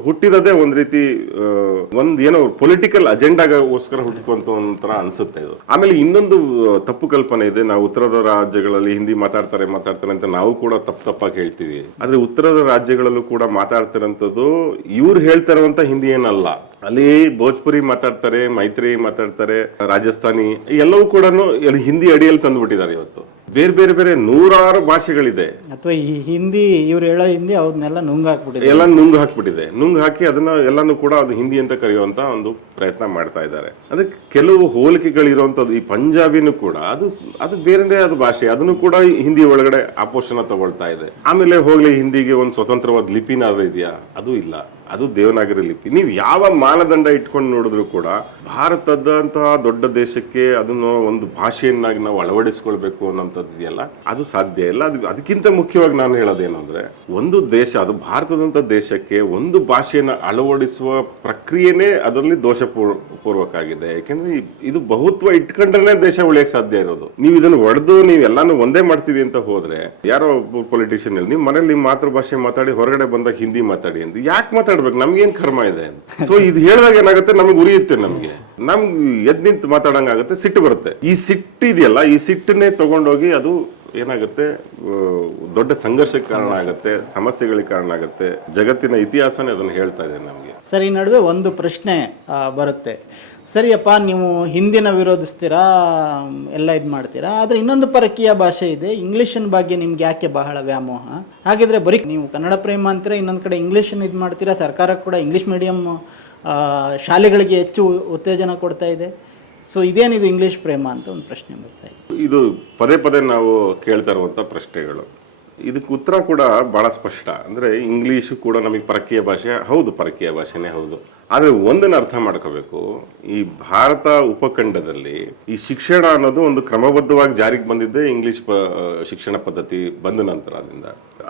ಹುಟ್ಟಿರೋದೇ ಒಂದ್ ರೀತಿ ಏನೋ ಪೊಲಿಟಿಕಲ್ ಅಜೆಂಡಾಗೋಸ್ಕರ ಹುಟ್ಕೊಂತ ಅನ್ಸುತ್ತೆ ಇದು. ಆಮೇಲೆ ಇನ್ನೊಂದು ತಪ್ಪು ಕಲ್ಪನೆ ಇದೆ, ನಾವು ಉತ್ತರದ ರಾಜ್ಯಗಳಲ್ಲಿ ಹಿಂದಿ ಮಾತಾಡ್ತಾರೆ ಅಂತ ನಾವು ಕೂಡ ತಪ್ಪಾಗಿ ಹೇಳ್ತೀವಿ. ಆದ್ರೆ ಉತ್ತರದ ರಾಜ್ಯಗಳಲ್ಲೂ ಕೂಡ ಮಾತಾಡ್ತಿರೋಂಥದ್ದು ಇವ್ರು ಹೇಳ್ತಿರುವಂತ ಹಿಂದಿ ಏನಲ್ಲ. ಅಲ್ಲಿ ಭೋಜ್ಪುರಿ ಮಾತಾಡ್ತಾರೆ, ಮೈತ್ರಿ ಮಾತಾಡ್ತಾರೆ, ರಾಜಸ್ಥಾನಿ ಎಲ್ಲವೂ ಕೂಡ ಹಿಂದಿ ಅಡಿಯಲ್ಲಿ ತಂದ್ಬಿಟ್ಟಿದ್ದಾರೆ. ಇವತ್ತು ಬೇರೆ 100 ಭಾಷೆಗಳಿದೆ. ಅಥವಾ ಈ ಹಿಂದಿ ಇವ್ರು ಹೇಳೋ ಹಿಂದಿ ಅವನ್ನೆಲ್ಲ ನುಂಗ್ ಹಾಕ್ಬಿಟ್ಟಿದೆ. ನುಂಗ್ ಹಾಕಿ ಅದನ್ನ ಎಲ್ಲಾನು ಕೂಡ ಅದು ಹಿಂದಿ ಅಂತ ಕರೆಯುವಂತ ಒಂದು ಪ್ರಯತ್ನ ಮಾಡ್ತಾ ಇದ್ದಾರೆ. ಅದಕ್ಕೆ ಕೆಲವು ಹೋಲಿಕೆಗಳಿರುವಂತದ್ದು. ಈ ಪಂಜಾಬಿನೂ ಕೂಡ ಅದು ಬೇರೆ ಅದು ಭಾಷೆ, ಅದನ್ನು ಕೂಡ ಹಿಂದಿ ಒಳಗಡೆ ಆಪೋಷಣ ತಗೊಳ್ತಾ ಇದೆ. ಆಮೇಲೆ ಹೋಗ್ಲಿ ಹಿಂದಿಗೆ ಒಂದು ಸ್ವತಂತ್ರವಾದ ಲಿಪಿನಾದ್ರೂ ಇದೆಯಾ? ಅದು ಇಲ್ಲ. ಅದು ದೇವನಾಗರಿ ಲಿಪಿ. ನೀವು ಯಾವ ಮಾನದಂಡ ಇಟ್ಕೊಂಡು ನೋಡಿದ್ರು ಕೂಡ ಭಾರತದಂತಹ ದೊಡ್ಡ ದೇಶಕ್ಕೆ ಅದನ್ನು ಒಂದು ಭಾಷೆಯನ್ನಾಗಿ ನಾವು ಅಳವಡಿಸ್ಕೊಳ್ಬೇಕು ಅನ್ನೋಂಥದ್ದು ಇದೆಯಲ್ಲ, ಅದು ಸಾಧ್ಯ ಇಲ್ಲ. ಅದಕ್ಕಿಂತ ಮುಖ್ಯವಾಗಿ ನಾನು ಹೇಳೋದೇನು ಅಂದ್ರೆ, ಒಂದು ದೇಶ, ಅದು ಭಾರತದಂತ ದೇಶಕ್ಕೆ ಒಂದು ಭಾಷೆಯನ್ನು ಅಳವಡಿಸುವ ಪ್ರಕ್ರಿಯೆನೇ ಅದರಲ್ಲಿ ದೋಷಪೂರ್ವಕ ಆಗಿದೆ. ಯಾಕೆಂದ್ರೆ ಇದು ಬಹುತ್ವ ಇಟ್ಕೊಂಡ್ರೆ ದೇಶ ಉಳಿಯಕ್ಕೆ ಸಾಧ್ಯ ಇರೋದು. ನೀವು ಇದನ್ನು ಒಡೆದು ನೀವೆಲ್ಲಾನು ಒಂದೇ ಮಾಡ್ತೀವಿ ಅಂತ ಹೋದ್ರೆ, ಯಾರೋ ಪೊಲಿಟಿಷಿಯನ್ ನೀವು ಮನೇಲಿ ನಿಮ್ಮ ಮಾತೃಭಾಷೆ ಮಾತಾಡಿ ಹೊರಗಡೆ ಬಂದಾಗ ಹಿಂದಿ ಮಾತಾಡಿ ಅಂತ ಯಾಕೆ ಮಾತಾಡ್ಬೇಕು, ನಮ್ಗೇನ್ ಕರ್ಮ ಇದೆ ಅಂತ. ಸೊ ಇದು ಹೇಳಿದಾಗ ಏನಾಗುತ್ತೆ, ನಮ್ಗೆ ಉರಿಯುತ್ತೆ, ನಮ್ಗೆ ಎದ್ ನಿಂತು ಮಾತಾಡಂಗಾಗುತ್ತೆ, ಸಿಟ್ಟು ಬರುತ್ತೆ. ಈ ಸಿಟ್ಟು ಇದೆಯಲ್ಲ, ಈ ಸಿಟ್ಟನ್ನೇ ತಗೊಂಡೋಗಿ ಅದು ಏನಾಗುತ್ತೆ, ದೊಡ್ಡ ಸಂಘರ್ಷಕ್ಕೆ ಕಾರಣ ಆಗುತ್ತೆ, ಸಮಸ್ಯೆಗಳಿಗೆ ಕಾರಣ ಆಗುತ್ತೆ. ಜಗತ್ತಿನ ಇತಿಹಾಸನೇ ಅದನ್ನು ಹೇಳ್ತಾ ಇದೆ ನಮಗೆ. ಸರ್, ಈ ನಡುವೆ ಒಂದು ಪ್ರಶ್ನೆ ಬರುತ್ತೆ. ಸರಿಯಪ್ಪ, ನೀವು ಹಿಂದಿನ ವಿರೋಧಿಸ್ತೀರಾ, ಎಲ್ಲ ಇದು ಮಾಡ್ತೀರಾ, ಆದರೆ ಇನ್ನೊಂದು ಪರಕೀಯ ಭಾಷೆ ಇದೆ, ಇಂಗ್ಲೀಷಿನ ಬಗ್ಗೆ ನಿಮ್ಗೆ ಯಾಕೆ ಬಹಳ ವ್ಯಾಮೋಹ? ಹಾಗಿದ್ರೆ ಬರೀ ನೀವು ಕನ್ನಡ ಪ್ರೇಮ ಅಂತೀರಾ, ಇನ್ನೊಂದು ಕಡೆ ಇಂಗ್ಲೀಷನ್ನು ಇದು ಮಾಡ್ತೀರಾ, ಸರ್ಕಾರ ಕೂಡ ಇಂಗ್ಲೀಷ್ ಮೀಡಿಯಂ ಶಾಲೆಗಳಿಗೆ ಹೆಚ್ಚು ಉತ್ತೇಜನ ಕೊಡ್ತಾ ಇದೆ. ಸೊ ಇದೇನಿದು ಇಂಗ್ಲೀಷ್ ಪ್ರೇಮ ಅಂತ ಒಂದು ಪ್ರಶ್ನೆ ಬರ್ತಾ ಇದೆ. ಇದು ಪದೇ ಪದೇ ನಾವು ಕೇಳ್ತಾ ಇರುವಂಥ ಪ್ರಶ್ನೆಗಳು. ಇದಕ್ಕೆ ಉತ್ತರ ಕೂಡ ಬಹಳ ಸ್ಪಷ್ಟ. ಅಂದರೆ ಇಂಗ್ಲೀಷು ಕೂಡ ನಮಗೆ ಪರಕೀಯ ಭಾಷೆ ಹೌದು, ಪರಕೀಯ ಭಾಷೆನೇ ಹೌದು. ಆದರೆ ಒಂದನ್ನು ಅರ್ಥ ಮಾಡ್ಕೋಬೇಕು, ಈ ಭಾರತ ಉಪಖಂಡದಲ್ಲಿ ಈ ಶಿಕ್ಷಣ ಅನ್ನೋದು ಒಂದು ಕ್ರಮಬದ್ಧವಾಗಿ ಜಾರಿಗೆ ಬಂದಿದ್ದೆ ಇಂಗ್ಲಿಷ್ ಶಿಕ್ಷಣ ಪದ್ಧತಿ ಬಂದ ನಂತರದಿಂದ.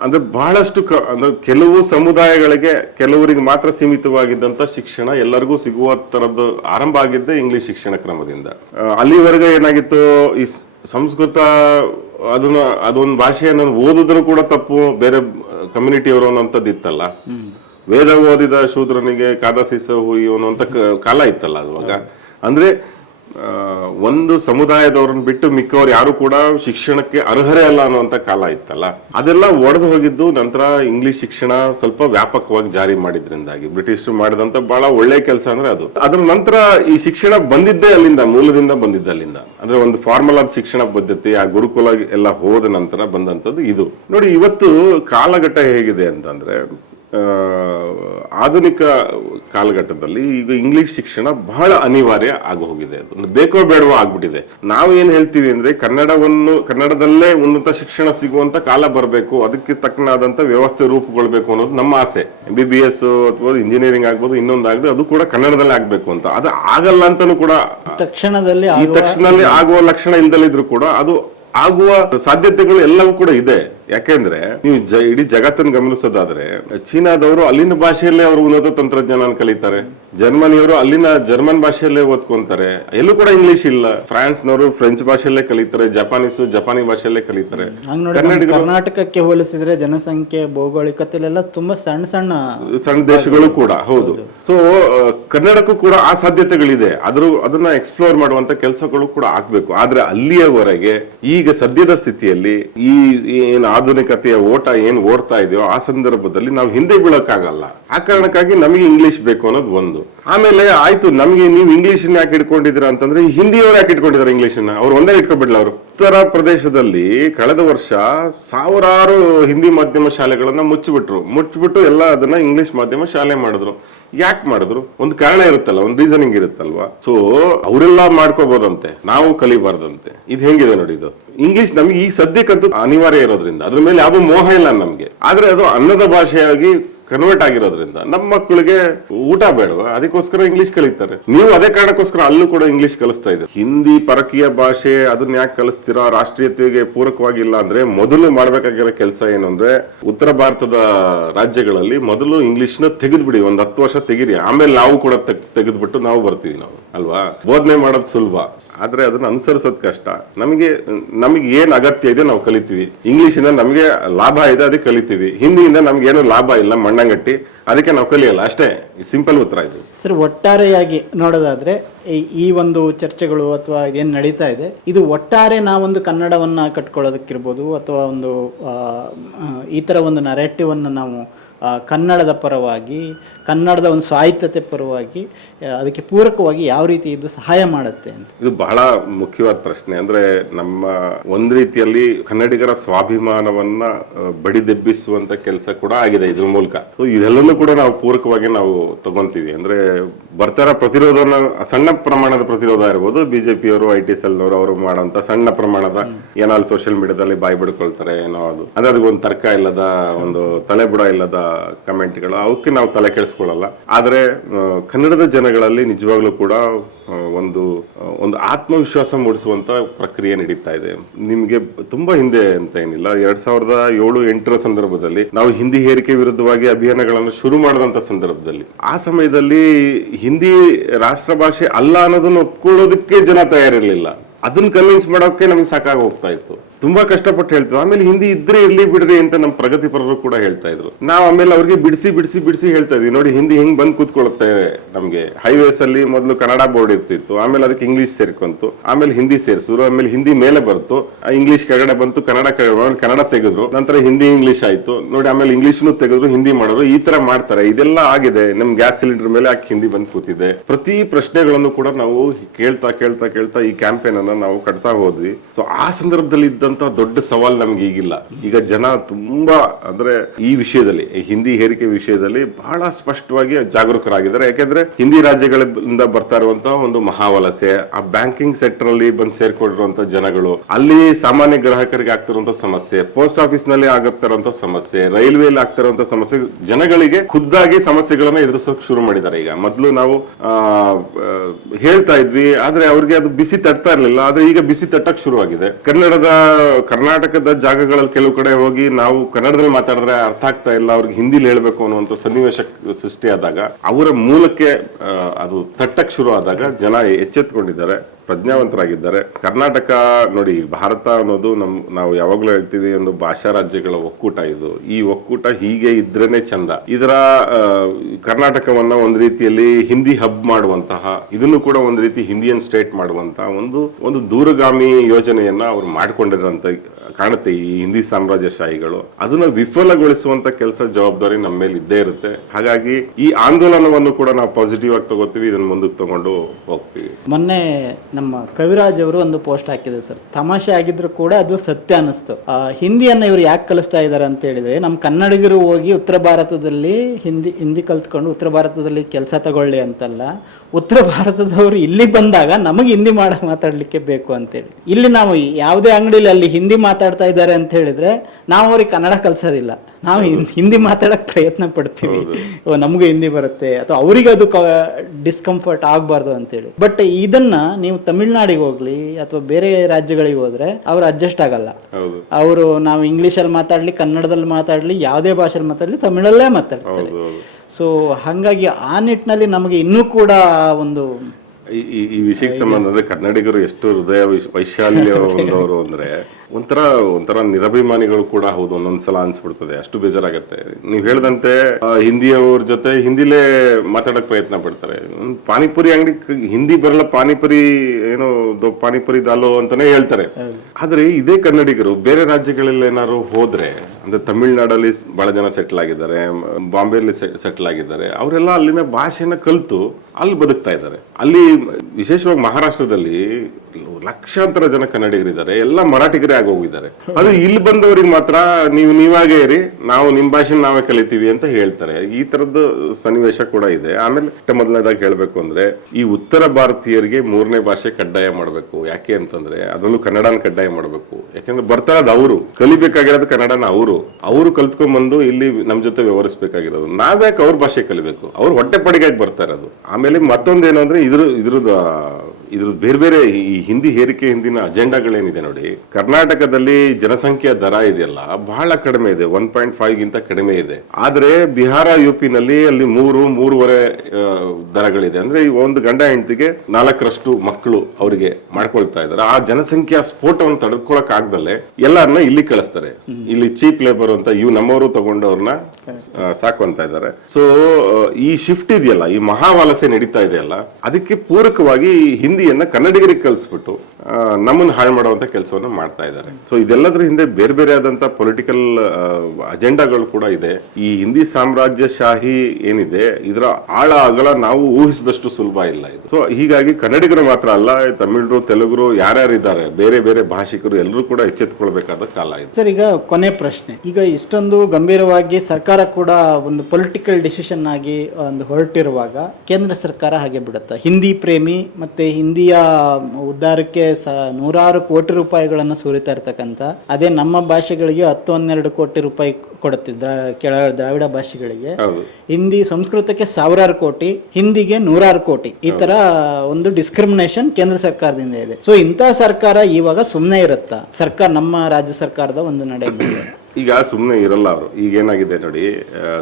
ಅಂದ್ರೆ ಬಹಳಷ್ಟು ಅಂದ್ರೆ ಕೆಲವು ಸಮುದಾಯಗಳಿಗೆ, ಕೆಲವರಿಗೆ ಮಾತ್ರ ಸೀಮಿತವಾಗಿದ್ದಂಥ ಶಿಕ್ಷಣ ಎಲ್ಲರಿಗೂ ಸಿಗುವ ತರದ್ದು ಆರಂಭ ಆಗಿದ್ದೆ ಇಂಗ್ಲಿಷ್ ಶಿಕ್ಷಣ ಕ್ರಮದಿಂದ. ಅಲ್ಲಿವರೆಗೆ ಏನಾಗಿತ್ತು, ಈ ಸಂಸ್ಕೃತ ಅದೊಂದು ಭಾಷೆಯನ್ನು ಓದಿದ್ರು ಕೂಡ ತಪ್ಪು, ಬೇರೆ ಕಮ್ಯುನಿಟಿಯವರು ಅನ್ನೋಂಥದ್ದು ಇತ್ತಲ್ಲ. ವೇದ ಓದಿದ ಶೂದ್ರನಿಗೆ ಕಾದಸಿಸ ಹುಯ್ಯೋನು ಅಂತ ಕಾಲ ಇತ್ತಲ್ಲ ಅವಾಗ. ಅಂದ್ರೆ ಒಂದು ಸಮುದಾಯದವ್ರನ್ನ ಬಿಟ್ಟು ಮಿಕ್ಕವ್ರು ಯಾರು ಕೂಡ ಶಿಕ್ಷಣಕ್ಕೆ ಅರ್ಹರೇ ಅಲ್ಲ ಅನ್ನುವಂತ ಕಾಲ ಇತ್ತಲ್ಲ. ಅದೆಲ್ಲ ಒಡೆದು ಹೋಗಿದ್ದು ನಂತರ ಇಂಗ್ಲಿಷ್ ಶಿಕ್ಷಣ ಸ್ವಲ್ಪ ವ್ಯಾಪಕವಾಗಿ ಜಾರಿ ಮಾಡಿದ್ರಿಂದಾಗಿ. ಬ್ರಿಟಿಷರು ಮಾಡಿದಂತ ಬಹಳ ಒಳ್ಳೆ ಕೆಲಸ ಅಂದ್ರೆ ಅದು. ಅದ್ರ ನಂತರ ಈ ಶಿಕ್ಷಣ ಬಂದಿದ್ದೇ ಅಲ್ಲಿಂದ, ಮೂಲದಿಂದ ಬಂದಿದ್ದ ಅಲ್ಲಿಂದ. ಅಂದ್ರೆ ಒಂದು ಫಾರ್ಮಲ್ ಆದ ಶಿಕ್ಷಣ ಪದ್ಧತಿ, ಆ ಗುರುಕುಲ ಎಲ್ಲ ಹೋದ ನಂತರ ಬಂದಂತದ್ದು ಇದು. ನೋಡಿ, ಇವತ್ತು ಕಾಲಘಟ್ಟ ಹೇಗಿದೆ ಅಂತಂದ್ರೆ, ಆಧುನಿಕ ಕಾಲಘಟ್ಟದಲ್ಲಿ ಈಗ ಇಂಗ್ಲಿಷ್ ಶಿಕ್ಷಣ ಬಹಳ ಅನಿವಾರ್ಯ ಆಗಿ ಹೋಗಿದೆ. ಅದು ಬೇಕೋ ಬೇಡವೋ ಆಗ್ಬಿಟ್ಟಿದೆ. ನಾವು ಏನ್ ಹೇಳ್ತೀವಿ ಅಂದ್ರೆ, ಕನ್ನಡದಲ್ಲೇ ಉನ್ನತ ಶಿಕ್ಷಣ ಸಿಗುವಂತ ಕಾಲ ಬರಬೇಕು, ಅದಕ್ಕೆ ತಕ್ಕನಾದಂತ ವ್ಯವಸ್ಥೆ ರೂಪುಗೊಳ್ಬೇಕು ಅನ್ನೋದು ನಮ್ಮ ಆಸೆ. MBBS ಅಥವಾ ಇಂಜಿನಿಯರಿಂಗ್ ಆಗ್ಬೋದು, ಇನ್ನೊಂದಾಗ್ಲಿ, ಅದು ಕೂಡ ಕನ್ನಡದಲ್ಲೇ ಆಗ್ಬೇಕು ಅಂತ. ಅದು ಆಗಲ್ಲ ಅಂತಾನು ಕೂಡ ತಕ್ಷಣದಲ್ಲಿ ಆಗುವ ಲಕ್ಷಣ ಇಲ್ದಲಿದ್ರು ಕೂಡ ಅದು ಆಗುವ ಸಾಧ್ಯತೆಗಳು ಎಲ್ಲವೂ ಕೂಡ ಇದೆ. ಯಾಕೆಂದ್ರೆ ನೀವು ಇಡೀ ಜಗತ್ತನ್ನು ಗಮನಿಸೋದಾದ್ರೆ, ಚೀನಾದವರು ಅಲ್ಲಿನ ಭಾಷೆಯಲ್ಲೇ ಅವರು ಉನ್ನತ ತಂತ್ರಜ್ಞಾನ ಕಲಿತಾರೆ, ಜರ್ಮನಿಯವರು ಅಲ್ಲಿನ ಜರ್ಮನ್ ಭಾಷೆಯಲ್ಲೇ ಓದ್ಕೊಂತಾರೆ, ಎಲ್ಲೂ ಕೂಡ ಇಂಗ್ಲಿಷ್ ಇಲ್ಲ. ಫ್ರಾನ್ಸ್ನವರು ಫ್ರೆಂಚ್ ಭಾಷೆಯಲ್ಲೇ ಕಲಿತಾರೆ, ಜಪಾನಿ ಭಾಷೆಯಲ್ಲೇ ಕಲಿತಾರೆ. ಕರ್ನಾಟಕಕ್ಕೆ ಹೋಲಿಸಿದ್ರೆ ಜನಸಂಖ್ಯೆ, ಭೌಗೋಳಿಕತೆಲ್ಲ ತುಂಬಾ ಸಣ್ಣ ಸಣ್ಣ ದೇಶಗಳು ಕೂಡ ಹೌದು. ಸೊ ಕನ್ನಡಕ್ಕೂ ಕೂಡ ಆ ಸಾಧ್ಯತೆಗಳಿದೆ. ಅದನ್ನ ಎಕ್ಸ್ಪ್ಲೋರ್ ಮಾಡುವಂತ ಕೆಲಸಗಳು ಕೂಡ ಆಗ್ಬೇಕು. ಆದ್ರೆ ಅಲ್ಲಿಯವರೆಗೆ ಈಗ ಸದ್ಯದ ಸ್ಥಿತಿಯಲ್ಲಿ ಈ ಏನು ಆಧುನಿಕತೆಯ ಓಟ ಏನ್ ಓಡ್ತಾ ಇದೆಯೋ ಆ ಸಂದರ್ಭದಲ್ಲಿ ನಾವು ಹಿಂದೆ ಬೀಳಕ್ಕಾಗಲ್ಲ. ಆ ಕಾರಣಕ್ಕಾಗಿ ನಮಗೆ ಇಂಗ್ಲಿಷ್ ಬೇಕು ಅನ್ನೋದು ಒಂದು. ಆಮೇಲೆ ಆಯ್ತು, ನಮ್ಗೆ ನೀವು ಇಂಗ್ಲಿಷ್ ಯಾಕೆ ಇಟ್ಕೊಂಡಿದ್ದೀರಾ ಅಂತಂದ್ರೆ, ಈ ಹಿಂದಿಯವ್ರು ಯಾಕೆ ಇಟ್ಕೊಂಡಿದ್ದಾರೆ ಇಂಗ್ಲಿಷ್ ಅನ್ನ? ಅವ್ರು ಒಂದೇ ಇಟ್ಕೊಬಿಡ್ಲ. ಅವರು ಉತ್ತರ ಪ್ರದೇಶದಲ್ಲಿ ಕಳೆದ ವರ್ಷ ಸಾವಿರಾರು ಹಿಂದಿ ಮಾಧ್ಯಮ ಶಾಲೆಗಳನ್ನ ಮುಚ್ಚಿಬಿಟ್ಟು ಎಲ್ಲ ಅದನ್ನ ಇಂಗ್ಲಿಷ್ ಮಾಧ್ಯಮ ಶಾಲೆ ಮಾಡಿದ್ರು. ಯಾಕೆ ಮಾಡಿದ್ರು? ಒಂದು ಕಾರಣ ಇರುತ್ತಲ್ಲ, ಒಂದು ರೀಸನಿಂಗ್ ಇರುತ್ತಲ್ವಾ. ಸೊ ಅವರೆಲ್ಲ ಮಾಡ್ಕೋಬಹುದಂತೆ, ನಾವು ಕಲಿಬಾರ್ದಂತೆ. ಇದು ಹೆಂಗಿದೆ ನೋಡಿ. ಇದು ಇಂಗ್ಲಿಷ್ ನಮ್ಗೆ ಈ ಸದ್ಯಕ್ಕಂತೂ ಅನಿವಾರ್ಯ ಇರೋದ್ರಿಂದ ಅದ್ರ ಮೇಲೆ ಯಾವ್ದು ಮೋಹ ಇಲ್ಲ ನಮ್ಗೆ. ಆದ್ರೆ ಅದು ಅನ್ನದ ಭಾಷೆಯಾಗಿ ಕನ್ವರ್ಟ್ ಆಗಿರೋದ್ರಿಂದ ನಮ್ಮ ಮಕ್ಕಳಿಗೆ ಊಟ ಬೇಡವಾ, ಅದಕ್ಕೋಸ್ಕರ ಇಂಗ್ಲಿಷ್ ಕಲಿತಾರೆ. ನೀವು ಅದೇ ಕಾರಣಕ್ಕೋಸ್ಕರ ಅಲ್ಲೂ ಕೂಡ ಇಂಗ್ಲಿಷ್ ಕಲಿಸ್ತಾ ಇದ್ದಾರೆ. ಹಿಂದಿ ಪರಕೀಯ ಭಾಷೆ, ಅದನ್ನ ಯಾಕೆ ಕಲಿಸ್ತೀರಾ? ರಾಷ್ಟ್ರೀಯತೆಗೆ ಪೂರಕವಾಗಿಲ್ಲ ಅಂದ್ರೆ ಮೊದಲು ಮಾಡ್ಬೇಕಾಗಿರೋ ಕೆಲಸ ಏನು ಅಂದ್ರೆ, ಉತ್ತರ ಭಾರತದ ರಾಜ್ಯಗಳಲ್ಲಿ ಮೊದಲು ಇಂಗ್ಲಿಷ್ ನ ತೆಗೆದ್ಬಿಡಿ, ಒಂದ್ 10 ವರ್ಷ ತೆಗಿರಿ, ಆಮೇಲೆ ನಾವು ಕೂಡ ತೆಗೆದ್ಬಿಟ್ಟು ನಾವು ಬರ್ತೀವಿ. ನಾವು ಅಲ್ವಾ, ಬೋಧನೆ ಮಾಡೋದು ಸುಲಭ, ಆದ್ರೆ ಅದನ್ನ ಅನುಸರಿಸೋದ್ ಕಷ್ಟ. ನಮಗೆ ಏನ್ ಅಗತ್ಯ ಇದೆ ನಾವು ಕಲಿತೀವಿ. ಇಂಗ್ಲಿಷ್ ಇಂದ ನಮಗೆ ಲಾಭ ಇದೆ, ಅದಕ್ಕೆ ಕಲಿತೀವಿ. ಹಿಂದಿಯಿಂದ ನಮ್ಗೆ ಏನು ಲಾಭ ಇಲ್ಲ, ಮಣ್ಣಂಗಟ್ಟಿ, ಅದಕ್ಕೆ ನಾವು ಕಲಿಯಲ್ಲ. ಅಷ್ಟೇ, ಸಿಂಪಲ್ ಉತ್ತರ ಇದು. ಸರ್, ಒಟ್ಟಾರೆಯಾಗಿ ನೋಡೋದಾದ್ರೆ ಈ ಒಂದು ಚರ್ಚೆಗಳು ಅಥವಾ ಏನ್ ನಡೀತಾ ಇದೆ, ಇದು ಒಟ್ಟಾರೆ ನಾವೊಂದು ಕನ್ನಡವನ್ನ ಕಟ್ಕೊಳ್ಳೋದಕ್ಕಿರ್ಬೋದು, ಅಥವಾ ಒಂದು ಈ ತರ ಒಂದು ನರೇಟಿವ್ ಅನ್ನು ನಾವು ಕನ್ನಡದ ಪರವಾಗಿ, ಕನ್ನಡದ ಒಂದು ಸ್ವಾಯತ್ತತೆ ಪರವಾಗಿ, ಅದಕ್ಕೆ ಪೂರಕವಾಗಿ ಯಾವ ರೀತಿ ಇದು ಸಹಾಯ ಮಾಡುತ್ತೆ ಅಂತ? ಇದು ಬಹಳ ಮುಖ್ಯವಾದ ಪ್ರಶ್ನೆ. ಅಂದ್ರೆ ನಮ್ಮ ಒಂದ್ ರೀತಿಯಲ್ಲಿ ಕನ್ನಡಿಗರ ಸ್ವಾಭಿಮಾನವನ್ನ ಬಡಿದೆಬ್ಬಿಸುವಂತ ಕೆಲಸ ಕೂಡ ಆಗಿದೆ ಇದ್ರ ಮೂಲಕ. ಸೊ ಇದೆಲ್ಲನೂ ಕೂಡ ನಾವು ಪೂರಕವಾಗಿ ನಾವು ತಗೊಂತೀವಿ. ಅಂದ್ರೆ ಬರ್ತಾರ ಪ್ರತಿರೋಧನ, ಸಣ್ಣ ಪ್ರಮಾಣದ ಪ್ರತಿರೋಧ ಇರ್ಬೋದು, ಬಿಜೆಪಿಯವರು IT ಸೆಲ್ನವರು ಅವರು ಮಾಡೋಂತ ಸಣ್ಣ ಪ್ರಮಾಣದ ಏನಾದ್ರು ಸೋಷಿಯಲ್ ಮೀಡಿಯಾದಲ್ಲಿ ಬಾಯಿ ಬಿಡ್ಕೊಳ್ತಾರೆ ಏನೋ, ಅದು ಅದಕ್ಕೆ ಒಂದು ತರ್ಕ ಇಲ್ಲದ, ಒಂದು ತಲೆಬುಡ ಇಲ್ಲದ ಕಮೆಂಟ್ಗಳು, ಅವಕ್ಕೆ ನಾವು ತಲೆ ಕೆಡಿಸ್ಕೊಂಡು ಕೇಳಿಸ್ಕೊಳ್ಳಲ್ಲ. ಆದ್ರೆ ಕನ್ನಡದ ಜನಗಳಲ್ಲಿ ನಿಜವಾಗ್ಲೂ ಕೂಡ ಒಂದು ಒಂದು ಆತ್ಮವಿಶ್ವಾಸ ಮೂಡಿಸುವಂತ ಪ್ರಕ್ರಿಯೆ ನಡೀತಾ ಇದೆ. ನಿಮ್ಗೆ ತುಂಬಾ ಹಿಂದೆ ಅಂತ ಏನಿಲ್ಲ, 2007-8 ಸಂದರ್ಭದಲ್ಲಿ ನಾವು ಹಿಂದಿ ಹೇರಿಕೆ ವಿರುದ್ಧವಾಗಿ ಅಭಿಯಾನಗಳನ್ನು ಶುರು ಮಾಡಿದಂತ ಸಂದರ್ಭದಲ್ಲಿ ಆ ಸಮಯದಲ್ಲಿ ಹಿಂದಿ ರಾಷ್ಟ್ರ ಭಾಷೆ ಅಲ್ಲ ಅನ್ನೋದನ್ನು ಒಪ್ಕೊಳ್ಳೋದಕ್ಕೆ ಜನ ತಯಾರಿರ್ಲಿಲ್ಲ. ಅದನ್ನ ಕನ್ವಿನ್ಸ್ ಮಾಡೋಕೆ ನಮ್ಗೆ ಸಾಕಾಗಿ ಹೋಗ್ತಾ ಇತ್ತು. ತುಂಬಾ ಕಷ್ಟಪಟ್ಟು ಹೇಳ್ತಿದ್ವಿ. ಆಮೇಲೆ ಹಿಂದಿ ಇದ್ರೆ ಇರ್ಲಿ ಬಿಡ್ರಿ ಅಂತ ನಮ್ಮ ಪ್ರಗತಿಪರರು ಕೂಡ ಹೇಳ್ತಾ ಇದ್ರು. ನಾವು ಆಮೇಲೆ ಅವ್ರಿಗೆ ಬಿಡಿಸಿ ಹೇಳ್ತಾ ಇದ್ವಿ, ನೋಡಿ ಹಿಂದಿ ಹಿಂಗ್ ಬಂದ್ ಕೂತ್ಕೊಳ್ಳುತ್ತೆ. ನಮ್ಗೆ ಹೈವೇಸ್ ಅಲ್ಲಿ ಮೊದಲು ಕನ್ನಡ ಬೋರ್ಡ್ ಇರ್ತಿತ್ತು, ಆಮೇಲೆ ಅದಕ್ಕೆ ಇಂಗ್ಲಿಷ್ ಸೇರ್ಕೊಂತು, ಆಮೇಲೆ ಹಿಂದಿ ಸೇರಿಸಿದ್ರು, ಆಮೇಲೆ ಹಿಂದಿ ಮೇಲೆ ಬರ್ತು, ಇಂಗ್ಲಿಷ್ ಕೆಳಗಡೆ ಬಂತು, ಕನ್ನಡ ತೆಗೆದ್ರು, ನಂತರ ಹಿಂದಿ ಇಂಗ್ಲಿಷ್ ಆಯ್ತು ನೋಡಿ, ಆಮೇಲೆ ಇಂಗ್ಲಿಷ್ನು ತೆಗೆದ್ರು, ಹಿಂದಿ ಮಾಡಿದ್ರು. ಈ ತರ ಮಾಡ್ತಾರೆ. ಇದೆಲ್ಲ ಆಗಿದೆ. ನಮ್ ಗ್ಯಾಸ್ ಸಿಲಿಂಡರ್ ಮೇಲೆ ಯಾಕೆ ಹಿಂದಿ ಬಂದ್ ಕೂತಿದೆ? ಪ್ರತಿ ಪ್ರಶ್ನೆಗಳನ್ನು ಕೂಡ ನಾವು ಕೇಳ್ತಾ ಈ ಕ್ಯಾಂಪೇನ್ ಅನ್ನ ನಾವು ಕಟ್ತಾ ಹೋದ್ವಿ. ಸೊ ಆ ಸಂದರ್ಭದಲ್ಲಿ ಇದ್ದಂತ ದೊಡ್ಡ ಸವಾಲ್ ನಮ್ಗೆ ಈಗಿಲ್ಲ. ಈಗ ಜನ ತುಂಬಾ ಅಂದ್ರೆ ಈ ವಿಷಯದಲ್ಲಿ, ಹಿಂದಿ ಹೇರಿಕೆ ವಿಷಯದಲ್ಲಿ ಬಹಳ ಸ್ಪಷ್ಟವಾಗಿ ಜಾಗರೂಕರಾಗಿದ್ದಾರೆ. ಯಾಕೆಂದ್ರೆ ಹಿಂದಿ ರಾಜ್ಯಗಳಿಂದ ಬರ್ತಾ ಇರುವಂತಹ ಒಂದು ಮಹಾವಲಸೆ, ಆ ಬ್ಯಾಂಕಿಂಗ್ ಸೆಕ್ಟರ್ ಅಲ್ಲಿ ಬಂದು ಸೇರ್ಕೊಂಡಿರುವಂತ ಜನಗಳು, ಅಲ್ಲಿ ಸಾಮಾನ್ಯ ಗ್ರಾಹಕರಿಗೆ ಆಗ್ತಿರುವಂತ ಸಮಸ್ಯೆ, ಪೋಸ್ಟ್ ಆಫೀಸ್ ನಲ್ಲಿ ಆಗುತ್ತಿರುವಂತ ಸಮಸ್ಯೆ, ರೈಲ್ವೆಯಲ್ಲಿ ಆಗ್ತಿರುವಂತ ಸಮಸ್ಯೆ, ಜನಗಳಿಗೆ ಖುದ್ದಾಗಿ ಸಮಸ್ಯೆಗಳನ್ನ ಎದುರಿಸೋಕೆ ಶುರು ಮಾಡಿದ್ದಾರೆ. ಈಗ ಮೊದಲು ನಾವು ಹೇಳ್ತಾ ಇದ್ವಿ, ಆದ್ರೆ ಅವ್ರಿಗೆ ಅದು ಬಿಸಿ ತಟ್ತಾ ಇರ್ಲಿಲ್ಲ. ಆದ್ರೆ ಈಗ ಬಿಸಿ ತಟ್ಟಕ್ ಶುರುವಾಗಿದೆ. ಕರ್ನಾಟಕದ ಜಾಗಗಳಲ್ಲಿ ಕೆಲವು ಕಡೆ ಹೋಗಿ ನಾವು ಕನ್ನಡದಲ್ಲಿ ಮಾತಾಡಿದ್ರೆ ಅರ್ಥ ಆಗ್ತಾ ಇಲ್ಲ, ಅವ್ರಿಗೆ ಹಿಂದಿಲಿ ಹೇಳ್ಬೇಕು ಅನ್ನುವಂಥ ಸನ್ನಿವೇಶ ಸೃಷ್ಟಿಯಾದಾಗ, ಅವರ ಮೂಲಕ್ಕೆ ಅದು ತಟ್ಟಕ್ ಶುರು ಆದಾಗ ಜನ ಎಚ್ಚೆತ್ಕೊಂಡಿದ್ದಾರೆ, ಪ್ರಜ್ಞಾವಂತರಾಗಿದ್ದಾರೆ. ಕರ್ನಾಟಕ ನೋಡಿ, ಭಾರತ ಅನ್ನೋದು ನಾವು ಯಾವಾಗ್ಲೂ ಹೇಳ್ತೀವಿ, ಒಂದು ಭಾಷಾ ರಾಜ್ಯಗಳ ಒಕ್ಕೂಟ ಇದು. ಈ ಒಕ್ಕೂಟ ಹೀಗೆ ಇದ್ರೇನೆ ಚಂದ. ಇದರ ಕರ್ನಾಟಕವನ್ನ ಒಂದು ರೀತಿಯಲ್ಲಿ ಹಿಂದಿ ಹಬ್ ಮಾಡುವಂತಹ, ಇದನ್ನು ಕೂಡ ಒಂದು ರೀತಿ ಹಿಂದಿಯನ್ ಸ್ಟೇಟ್ ಮಾಡುವಂತಹ ಒಂದು ದೂರಗಾಮಿ ಯೋಜನೆಯನ್ನ ಅವ್ರು ಮಾಡ್ಕೊಂಡಿರೋಂತ ಕಾಣುತ್ತೆ ಈ ಹಿಂದಿ ಸಾಮ್ರಾಜ್ಯಶಾಹಿಗಳು. ಅದನ್ನ ವಿಫಲಗೊಳಿಸುವಂತ ಕೆಲಸ, ಜವಾಬ್ದಾರಿ ನಮ್ಮ ಮೇಲೆ ಇದ್ದೇ ಇರುತ್ತೆ. ಹಾಗಾಗಿ ಈ ಆಂದೋಲನವನ್ನು ಕೂಡ ನಾವು ಪಾಸಿಟಿವ್ ಆಗಿ ತಗೋತೀವಿ, ಇದನ್ನ ಮುಂದಕ್ಕೆ ತಗೊಂಡು ಹೋಗ್ತೀವಿ. ಮೊನ್ನೆ ನಮ್ಮ ಕವಿರಾಜ್ ಅವರು ಒಂದು ಪೋಸ್ಟ್ ಹಾಕಿದೆ ಸರ್, ತಮಾಷೆ ಆಗಿದ್ರು ಕೂಡ ಅದು ಸತ್ಯ ಅನ್ನಿಸ್ತು. ಹಿಂದಿಯನ್ನ ಇವ್ರು ಯಾಕೆ ಕಲಿಸ್ತಾ ಇದ್ದಾರೆ ಅಂತ ಹೇಳಿದ್ರೆ, ನಮ್ಮ ಕನ್ನಡಿಗರು ಹೋಗಿ ಉತ್ತರ ಭಾರತದಲ್ಲಿ ಹಿಂದಿ ಕಲ್ತ್ಕೊಂಡು ಉತ್ತರ ಭಾರತದಲ್ಲಿ ಕೆಲಸ ತಗೊಳ್ಳಿ ಅಂತಲ್ಲ, ಉತ್ತರ ಭಾರತದವರು ಇಲ್ಲಿ ಬಂದಾಗ ನಮಗೆ ಹಿಂದಿ ಮಾತಾಡ್ಲಿಕ್ಕೆ ಬೇಕು ಅಂತೇಳಿ. ಇಲ್ಲಿ ನಾವು ಯಾವುದೇ ಅಂಗಡಿಲಿ ಅಲ್ಲಿ ಹಿಂದಿ ಮಾತಾಡ್ತಾ ಇದ್ದಾರೆ ಅಂತ ಹೇಳಿದ್ರೆ ನಾವು ಅವ್ರಿಗೆ ಕನ್ನಡ ಕಲ್ಸೋದಿಲ್ಲ, ನಾವು ಹಿಂದಿ ಮಾತಾಡಕ್ ಪ್ರಯತ್ನ ಪಡ್ತೀವಿ, ನಮಗೂ ಹಿಂದಿ ಬರುತ್ತೆ, ಅಥವಾ ಅವರಿಗೆ ಅದು ಡಿಸ್ಕಂಫರ್ಟ್ ಆಗಬಾರ್ದು ಅಂತೇಳಿ. ಬಟ್ ಇದನ್ನ ನೀವು ತಮಿಳ್ನಾಡಿಗೆ ಹೋಗ್ಲಿ ಅಥವಾ ಬೇರೆ ರಾಜ್ಯಗಳಿಗೆ ಹೋದ್ರೆ ಅವ್ರು ಅಡ್ಜಸ್ಟ್ ಆಗಲ್ಲ. ಅವರು ನಾವು ಇಂಗ್ಲಿಷಲ್ಲಿ ಮಾತಾಡ್ಲಿ, ಕನ್ನಡದಲ್ಲಿ ಮಾತಾಡ್ಲಿ, ಯಾವುದೇ ಭಾಷೆಯಲ್ಲಿ ಮಾತಾಡ್ಲಿ, ತಮಿಳಲ್ಲೇ ಮಾತಾಡ್ತಾರೆ. ಸೊ ಹಾಗಾಗಿ ಆ ನಿಟ್ಟಿನಲ್ಲಿ ನಮಗೆ ಇನ್ನೂ ಕೂಡ ಒಂದು ಈ ವಿಷಯಕ್ಕೆ ಸಂಬಂಧ ಅಂದ್ರೆ ಕನ್ನಡಿಗರು ಎಷ್ಟು ಹೃದಯ ವೈಶಾಲ್ಯ ಹೊಂದವರು ಅಂದ್ರೆ ಒಂಥರ ನಿರಭಿಮಾನಿಗಳು ಕೂಡ ಹೌದು. ಒಂದೊಂದ್ಸಲ ಅನ್ಸ್ಬಿಡ್ತದೆ, ಅಷ್ಟು ಬೇಜಾರಾಗತ್ತೆ. ನೀವ್ ಹೇಳ್ದಂತೆ ಹಿಂದಿಯವ್ರ ಜೊತೆ ಹಿಂದಿಲೇ ಮಾತಾಡಕ್ ಪ್ರಯತ್ನ ಪಡ್ತಾರೆ. ಪಾನಿಪುರಿ ಅಂಗಡಿ ಹಿಂದಿ ಬರಲ್ಲ, ಪಾನಿಪುರಿ ಏನೋ ಪಾನಿಪುರಿ ದಾಲೋ ಅಂತಾನೆ ಹೇಳ್ತಾರೆ. ಆದ್ರೆ ಇದೇ ಕನ್ನಡಿಗರು ಬೇರೆ ರಾಜ್ಯಗಳಲ್ಲಿ ಏನಾದ್ರು ಹೋದ್ರೆ, ಅಂದ್ರೆ ತಮಿಳ್ನಾಡಲ್ಲಿ ಬಹಳ ಜನ ಸೆಟ್ಲ್ ಆಗಿದ್ದಾರೆ, ಬಾಂಬೆಯಲ್ಲಿ ಸೆಟ್ಲ್ ಆಗಿದ್ದಾರೆ, ಅವರೆಲ್ಲ ಅಲ್ಲಿನ ಭಾಷೆನ ಕಲ್ತು ಅಲ್ಲಿ ಬದುಕ್ತಾ ಇದ್ದಾರೆ. ಅಲ್ಲಿ ವಿಶೇಷವಾಗಿ ಮಹಾರಾಷ್ಟ್ರದಲ್ಲಿ ಲಕ್ಷಾಂತರ ಜನ ಕನ್ನಡಿಗರಿದ್ದಾರೆ, ಎಲ್ಲ ಮರಾಠಿಗರೇ ಆಗಿ ಹೋಗಿದ್ದಾರೆ. ಅದು ಇಲ್ಲಿ ಬಂದವರಿಗೆ ಮಾತ್ರ ನೀವಾಗೇ ಇರಿ, ನಾವು ನಿಮ್ ಭಾಷೆ ನಾವೇ ಕಲಿತೀವಿ ಅಂತ ಹೇಳ್ತಾರೆ. ಈ ತರದ್ದು ಸನ್ನಿವೇಶ ಕೂಡ ಇದೆ. ಆಮೇಲೆ ಮೊದಲನೇದಾಗಿ ಹೇಳ್ಬೇಕು ಅಂದ್ರೆ, ಈ ಉತ್ತರ ಭಾರತೀಯರಿಗೆ 3ನೇ ಭಾಷೆ ಕಡ್ಡಾಯ ಮಾಡ್ಬೇಕು. ಯಾಕೆ ಅಂತಂದ್ರೆ ಅದರಲ್ಲೂ ಕನ್ನಡನ ಕಡ್ಡಾಯ ಮಾಡ್ಬೇಕು. ಯಾಕಂದ್ರೆ ಬರ್ತಾ ಇರೋದು ಅವರು, ಕಲಿಬೇಕಾಗಿರೋದು ಕನ್ನಡನ ಅವರು ಕಲ್ತ್ಕೊಂಡ್ಬಂದು ಇಲ್ಲಿ ನಮ್ ಜೊತೆ ವ್ಯವಹರಿಸಬೇಕಾಗಿರೋದು. ನಾವ್ಯಾಕೆ ಅವ್ರ ಭಾಷೆ ಕಲಿಬೇಕು? ಅವ್ರು ಹೊಟ್ಟೆ ಪಡಿಗಾಗಿ ಬರ್ತಾ ಇರೋದು. ಆಮೇಲೆ ಮತ್ತೊಂದೇನು ಅಂದ್ರೆ ಇದ್ರದ್ದು ಬೇರೆ ಈ ಹಿಂದಿ ಹೇರಿಕೆ ಹಿಂದಿನ ಅಜೆಂಡಾಗಳೇನಿದೆ ನೋಡಿ, ಕರ್ನಾಟಕದಲ್ಲಿ ಜನಸಂಖ್ಯೆಯ ದರ ಇದೆಯಲ್ಲ ಬಹಳ ಕಡಿಮೆ ಇದೆ, 1.5 ಗಿಂತ ಕಡಿಮೆ ಇದೆ. ಆದ್ರೆ ಬಿಹಾರ UP ನಲ್ಲಿ ಅಲ್ಲಿ 3.5 ದರಗಳಿದೆ. ಅಂದ್ರೆ ಒಂದು ಗಂಡ ಹೆಂಡತಿಗೆ 4ರಷ್ಟು ಮಕ್ಕಳು ಅವರಿಗೆ ಮಾಡ್ಕೊಳ್ತಾ ಇದ್ದಾರೆ. ಆ ಜನಸಂಖ್ಯಾ ಸ್ಫೋಟವನ್ನು ತಡೆದುಕೊಳ್ಳಕ್ ಆಗ್ದಲೆ ಎಲ್ಲರನ್ನ ಇಲ್ಲಿ ಕಳಿಸ್ತಾರೆ. ಇಲ್ಲಿ ಚೀಪ್ ಲೇಬರ್ ಅಂತ ನಮ್ಮವರು ತಗೊಂಡು ಅವ್ರನ್ನ ಸಾಕೊಂತ ಇದ್ದಾರೆ. ಸೊ ಈ ಶಿಫ್ಟ್ ಇದೆಯಲ್ಲ, ಈ ಮಹಾವಲಸೆ ನಡೀತಾ ಇದೆಯಲ್ಲ, ಅದಕ್ಕೆ ಪೂರಕವಾಗಿ ಹಿಂದಿಯನ್ನ ಕನ್ನಡಿಗರಿಗೆ ಕಲಿಸ್ಬಿಟ್ಟು ನಮ್ಮನ್ನು ಹಾಳು ಮಾಡುವಂತ ಕೆಲಸವನ್ನ ಮಾಡ್ತಾ ಇದ್ದಾರೆ. ಸೊ ಇದೆಲ್ಲದ್ರ ಹಿಂದೆ ಬೇರೆ ಆದಂತ ಪೊಲಿಟಿಕಲ್ ಅಜೆಂಡಾಗಳು ಕೂಡ ಇದೆ. ಈ ಹಿಂದಿ ಸಾಮ್ರಾಜ್ಯಶಾಹಿ ಏನಿದೆ, ಇದರ ಆಳ ಅಗಲ ನಾವು ಊಹಿಸಿದಷ್ಟು ಸುಲಭ ಇಲ್ಲ ಇದು. ಸೊ ಹೀಗಾಗಿ ಕನ್ನಡಿಗರು ಮಾತ್ರ ಅಲ್ಲ, ತಮಿಳರು, ತೆಲುಗರು, ಯಾರ್ಯಾರಿದ್ದಾರೆ ಬೇರೆ ಭಾಷಿಕರು ಎಲ್ಲರೂ ಕೂಡ ಎಚ್ಚೆತ್ತುಕೊಳ್ಬೇಕಾದ ಕಾಲ ಇದೆ. ಸರ್, ಈಗ ಕೊನೆ ಪ್ರಶ್ನೆ, ಈಗ ಇಷ್ಟೊಂದು ಗಂಭೀರವಾಗಿ ಸರ್ಕಾರ ಕೂಡ ಒಂದು ಪೊಲಿಟಿಕಲ್ ಡಿಸಿಷನ್ ಆಗಿ ಒಂದು ಹೊರಟಿರುವಾಗ ಕೇಂದ್ರ ಸರ್ಕಾರ ಹಾಗೆ ಬಿಡುತ್ತೆ, ಹಿಂದಿ ಪ್ರೇಮಿ ಮತ್ತೆ ಹಿಂದಿಯ ಉದ್ಧಾರಕ್ಕೆ ನೂರಾರು ಕೋಟಿ ರೂಪಾಯಿಗಳನ್ನು ಸುರಿತಾ ಇರ್ತಕ್ಕಂಥ, ಅದೇ ನಮ್ಮ ಭಾಷೆಗಳಿಗೆ 10-12 ಕೋಟಿ ರೂಪಾಯಿ ಕೊಡುತ್ತಿದ್ದ ದ್ರಾವಿಡ ಭಾಷೆಗಳಿಗೆ, ಹಿಂದಿ ಸಂಸ್ಕೃತಕ್ಕೆ 1000 ಕೋಟಿ, ಹಿಂದಿಗೆ 100 ಕೋಟಿ, ಈ ತರ ಒಂದು ಡಿಸ್ಕ್ರಿಮಿನೇಷನ್ ಕೇಂದ್ರ ಸರ್ಕಾರದಿಂದ ಇದೆ. ಸೊ ಇಂಥ ಸರ್ಕಾರ ಇವಾಗ ಸುಮ್ಮನೆ ಇರುತ್ತಾ? ಸರ್ಕಾರ, ನಮ್ಮ ರಾಜ್ಯ ಸರ್ಕಾರದ ಒಂದು ನಡೆ ಈಗ ಸುಮ್ಮನೆ ಇರಲ್ಲ ಅವರು. ಈಗ ಏನಾಗಿದೆ ನೋಡಿ,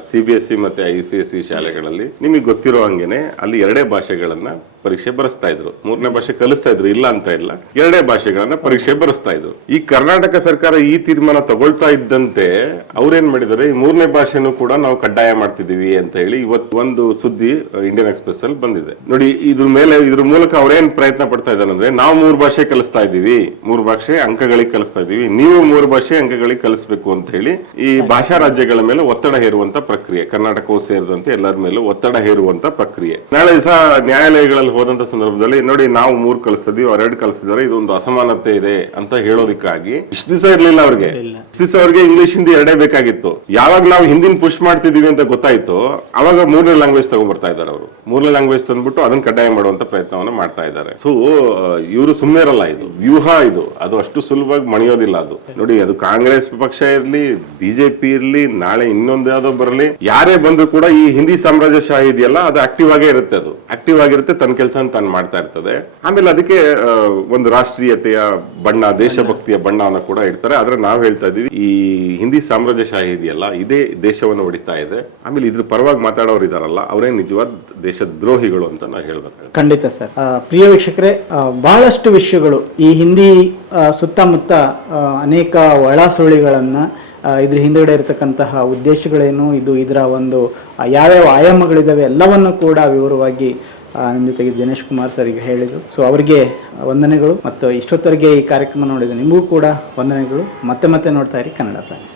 CBSE ಮತ್ತೆ ICSE ಶಾಲೆಗಳಲ್ಲಿ ನಿಮಗೆ ಗೊತ್ತಿರೋ ಹಂಗೇನೆ ಅಲ್ಲಿ 2 ಭಾಷೆಗಳನ್ನ ಪರೀಕ್ಷೆ ಬರೆಸ್ತಾ ಇದ್ರು. 3ನೇ ಭಾಷೆ ಕಲಿಸ್ತಾ ಇದ್ರು, ಇಲ್ಲ ಅಂತ ಇಲ್ಲ, 2 ಭಾಷೆಗಳನ್ನ ಪರೀಕ್ಷೆ ಬರೆಸ್ತಾ ಇದ್ರು. ಈ ಕರ್ನಾಟಕ ಸರ್ಕಾರ ಈ ತೀರ್ಮಾನ ತಗೊಳ್ತಾ ಇದ್ದಂತೆ ಅವ್ರೇನ್ ಮಾಡಿದ್ದಾರೆ, ಈ 3ನೇ ಭಾಷೆನೂ ಕೂಡ ನಾವು ಕಡ್ಡಾಯ ಮಾಡ್ತಿದೀವಿ ಅಂತ ಹೇಳಿ ಇವತ್ತು ಒಂದು ಸುದ್ದಿ ಇಂಡಿಯನ್ ಎಕ್ಸ್‌ಪ್ರೆಸ್ ಅಲ್ಲಿ ಬಂದಿದೆ ನೋಡಿ. ಇದ್ರ ಮೂಲಕ ಅವ್ರೇನ್ ಪ್ರಯತ್ನ ಪಡ್ತಾ ಇದ್ದಾರೆ ಅಂದ್ರೆ, ನಾವು 3 ಭಾಷೆ ಕಲಿಸ್ತಾ ಇದೀವಿ, 3 ಭಾಷೆ ಅಂಕಗಳಿಗೆ ಕಲಿಸ್ತಾ ಇದೀವಿ, ನೀವು 3 ಭಾಷೆ ಅಂಕಗಳಿಗೆ ಕಲಿಸ್ಬೇಕು ಅಂತ ಹೇಳಿ ಈ ಭಾಷಾ ರಾಜ್ಯಗಳ ಮೇಲೆ ಒತ್ತಡ ಹೇರುವಂತ ಪ್ರಕ್ರಿಯೆ, ಕರ್ನಾಟಕವು ಸೇರಿದಂತೆ ಎಲ್ಲರ ಮೇಲೂ ಒತ್ತಡ ಹೇರುವಂತ ಪ್ರಕ್ರಿಯೆ. ನಾಳೆ ದಿವಸ ನ್ಯಾಯಾಲಯಗಳಲ್ಲಿ ಹೋದಂತ ಸಂದರ್ಭದಲ್ಲಿ ನೋಡಿ, ನಾವು 3 ಕಲಿಸ್ತಿದೀವಿ, 2 ಕಲಿಸ್ತಿದ್ದಾರೆ, ಇದೊಂದು ಅಸಮಾನತೆ ಇದೆ ಅಂತ ಹೇಳೋದಕ್ಕಾಗಿ ಇಷ್ಟು ದಿವಸ ಇರ್ಲಿಲ್ಲ ಅವ್ರಿಗೆ. ಇಷ್ಟು ದಿವಸ ಅವ್ರಿಗೆ ಇಂಗ್ಲಿಷ್ ಹಿಂದಿ 2 ಬೇಕಾಗಿತ್ತು. ಯಾವಾಗ ನಾವು ಹಿಂದಿನ ಪುಷ್ ಮಾಡ್ತಿದೀವಿ ಅಂತ ಗೊತ್ತಾಯ್ತು, ಅವಾಗ 3ನೇ ಲ್ಯಾಂಗ್ವೇಜ್ ತಗೊಂಡ್ಬರ್ತಾ ಇದ್ದಾರೆ ಅವರು. 3ನೇ ಲ್ಯಾಂಗ್ವೇಜ್ ತಂದ್ಬಿಟ್ಟು ಅದನ್ನ ಕಡ್ಡಾಯ ಮಾಡುವಂತ ಪ್ರಯತ್ನವನ್ನ ಮಾಡ್ತಾ ಇದ್ದಾರೆ. ಸೊ ಇವರು ಸುಮ್ಮನೆ ಇರಲ್ಲ, ಇದು ವ್ಯೂಹ, ಇದು ಅದು ಅಷ್ಟು ಸುಲಭವಾಗಿ ಮಣಿಯೋದಿಲ್ಲ. ಅದು ನೋಡಿ, ಅದು ಕಾಂಗ್ರೆಸ್ ಪಕ್ಷ ಇರ್ಲಿ, ಬಿಜೆಪಿ ಇರ್ಲಿ, ನಾಳೆ ಇನ್ನೊಂದು ಯಾವ್ದೋ ಬರಲಿ, ಯಾರೇ ಬಂದ್ರು ಕೂಡ ಈ ಹಿಂದಿ ಸಾಮ್ರಾಜ್ಯಶಾಹಿ ಇದೆಯಲ್ಲ, ಅದು ಆಕ್ಟಿವ್ ಆಗೇ ಇರುತ್ತೆ. ಅದು ಆಕ್ಟಿವ್ ಆಗಿರುತ್ತೆ, ತನ್ನ ಕೆಲಸ ತಾನು ಮಾಡ್ತಾ ಇರ್ತದೆ. ಆಮೇಲೆ ಅದಕ್ಕೆ ಒಂದು ರಾಷ್ಟ್ರೀಯತೆಯ ಬಣ್ಣ, ದೇಶಭಕ್ತಿಯ ಬಣ್ಣವನ್ನ ಕೂಡ ಇಡ್ತಾರೆ. ಆದ್ರೆ ನಾವು ಹೇಳ್ತಾ ಇದೀವಿ, ಈ ಹಿಂದಿ ಸಾಮ್ರಾಜ್ಯಶಾಹಿ ಇದೆಯಲ್ಲ, ಇದೇ ದೇಶವನ್ನು ಹೊಡಿತಾ ಇದೆ. ಆಮೇಲೆ ಇದ್ರ ಪರವಾಗಿ ಮಾತಾಡೋರು ಇದಾರಲ್ಲ, ಅವರೇ ನಿಜವಾದ ದೇಶ ದ್ರೋಹಿಗಳು ಅಂತ ನಾವು ಹೇಳ್ಬೇಕು. ಖಂಡಿತ ಸರ್. ಪ್ರಿಯ ವೀಕ್ಷಕರೇ, ಬಹಳಷ್ಟು ವಿಷಯಗಳು ಈ ಹಿಂದಿ ಸುತ್ತಮುತ್ತ ಅನೇಕ ಒಳಸುಳಿಗಳನ್ನ, ಇದ್ರ ಹಿಂದುಗಡೆ ಇರತಕ್ಕಂತಹ ಉದ್ದೇಶಗಳೇನು, ಇದರ ಒಂದು ಯಾವ್ಯಾವ ಆಯಾಮಗಳಿದಾವೆ ಎಲ್ಲವನ್ನು ಕೂಡ ವಿವರವಾಗಿ ನಿಮ್ಮ ಜೊತೆಗೆ ದಿನೇಶ್ ಕುಮಾರ್ ಸರ್ ಈಗ ಹೇಳಿದರು. ಸೊ ಅವರಿಗೆ ವಂದನೆಗಳು, ಮತ್ತು ಇಷ್ಟೊತ್ತವರೆಗೆ ಈ ಕಾರ್ಯಕ್ರಮ ನೋಡಿದ ನಿಮಗೂ ಕೂಡ ವಂದನೆಗಳು. ಮತ್ತೆ ನೋಡ್ತಾ ಇರಿ ಕನ್ನಡ ಪ್ಲಾನೆಟ್.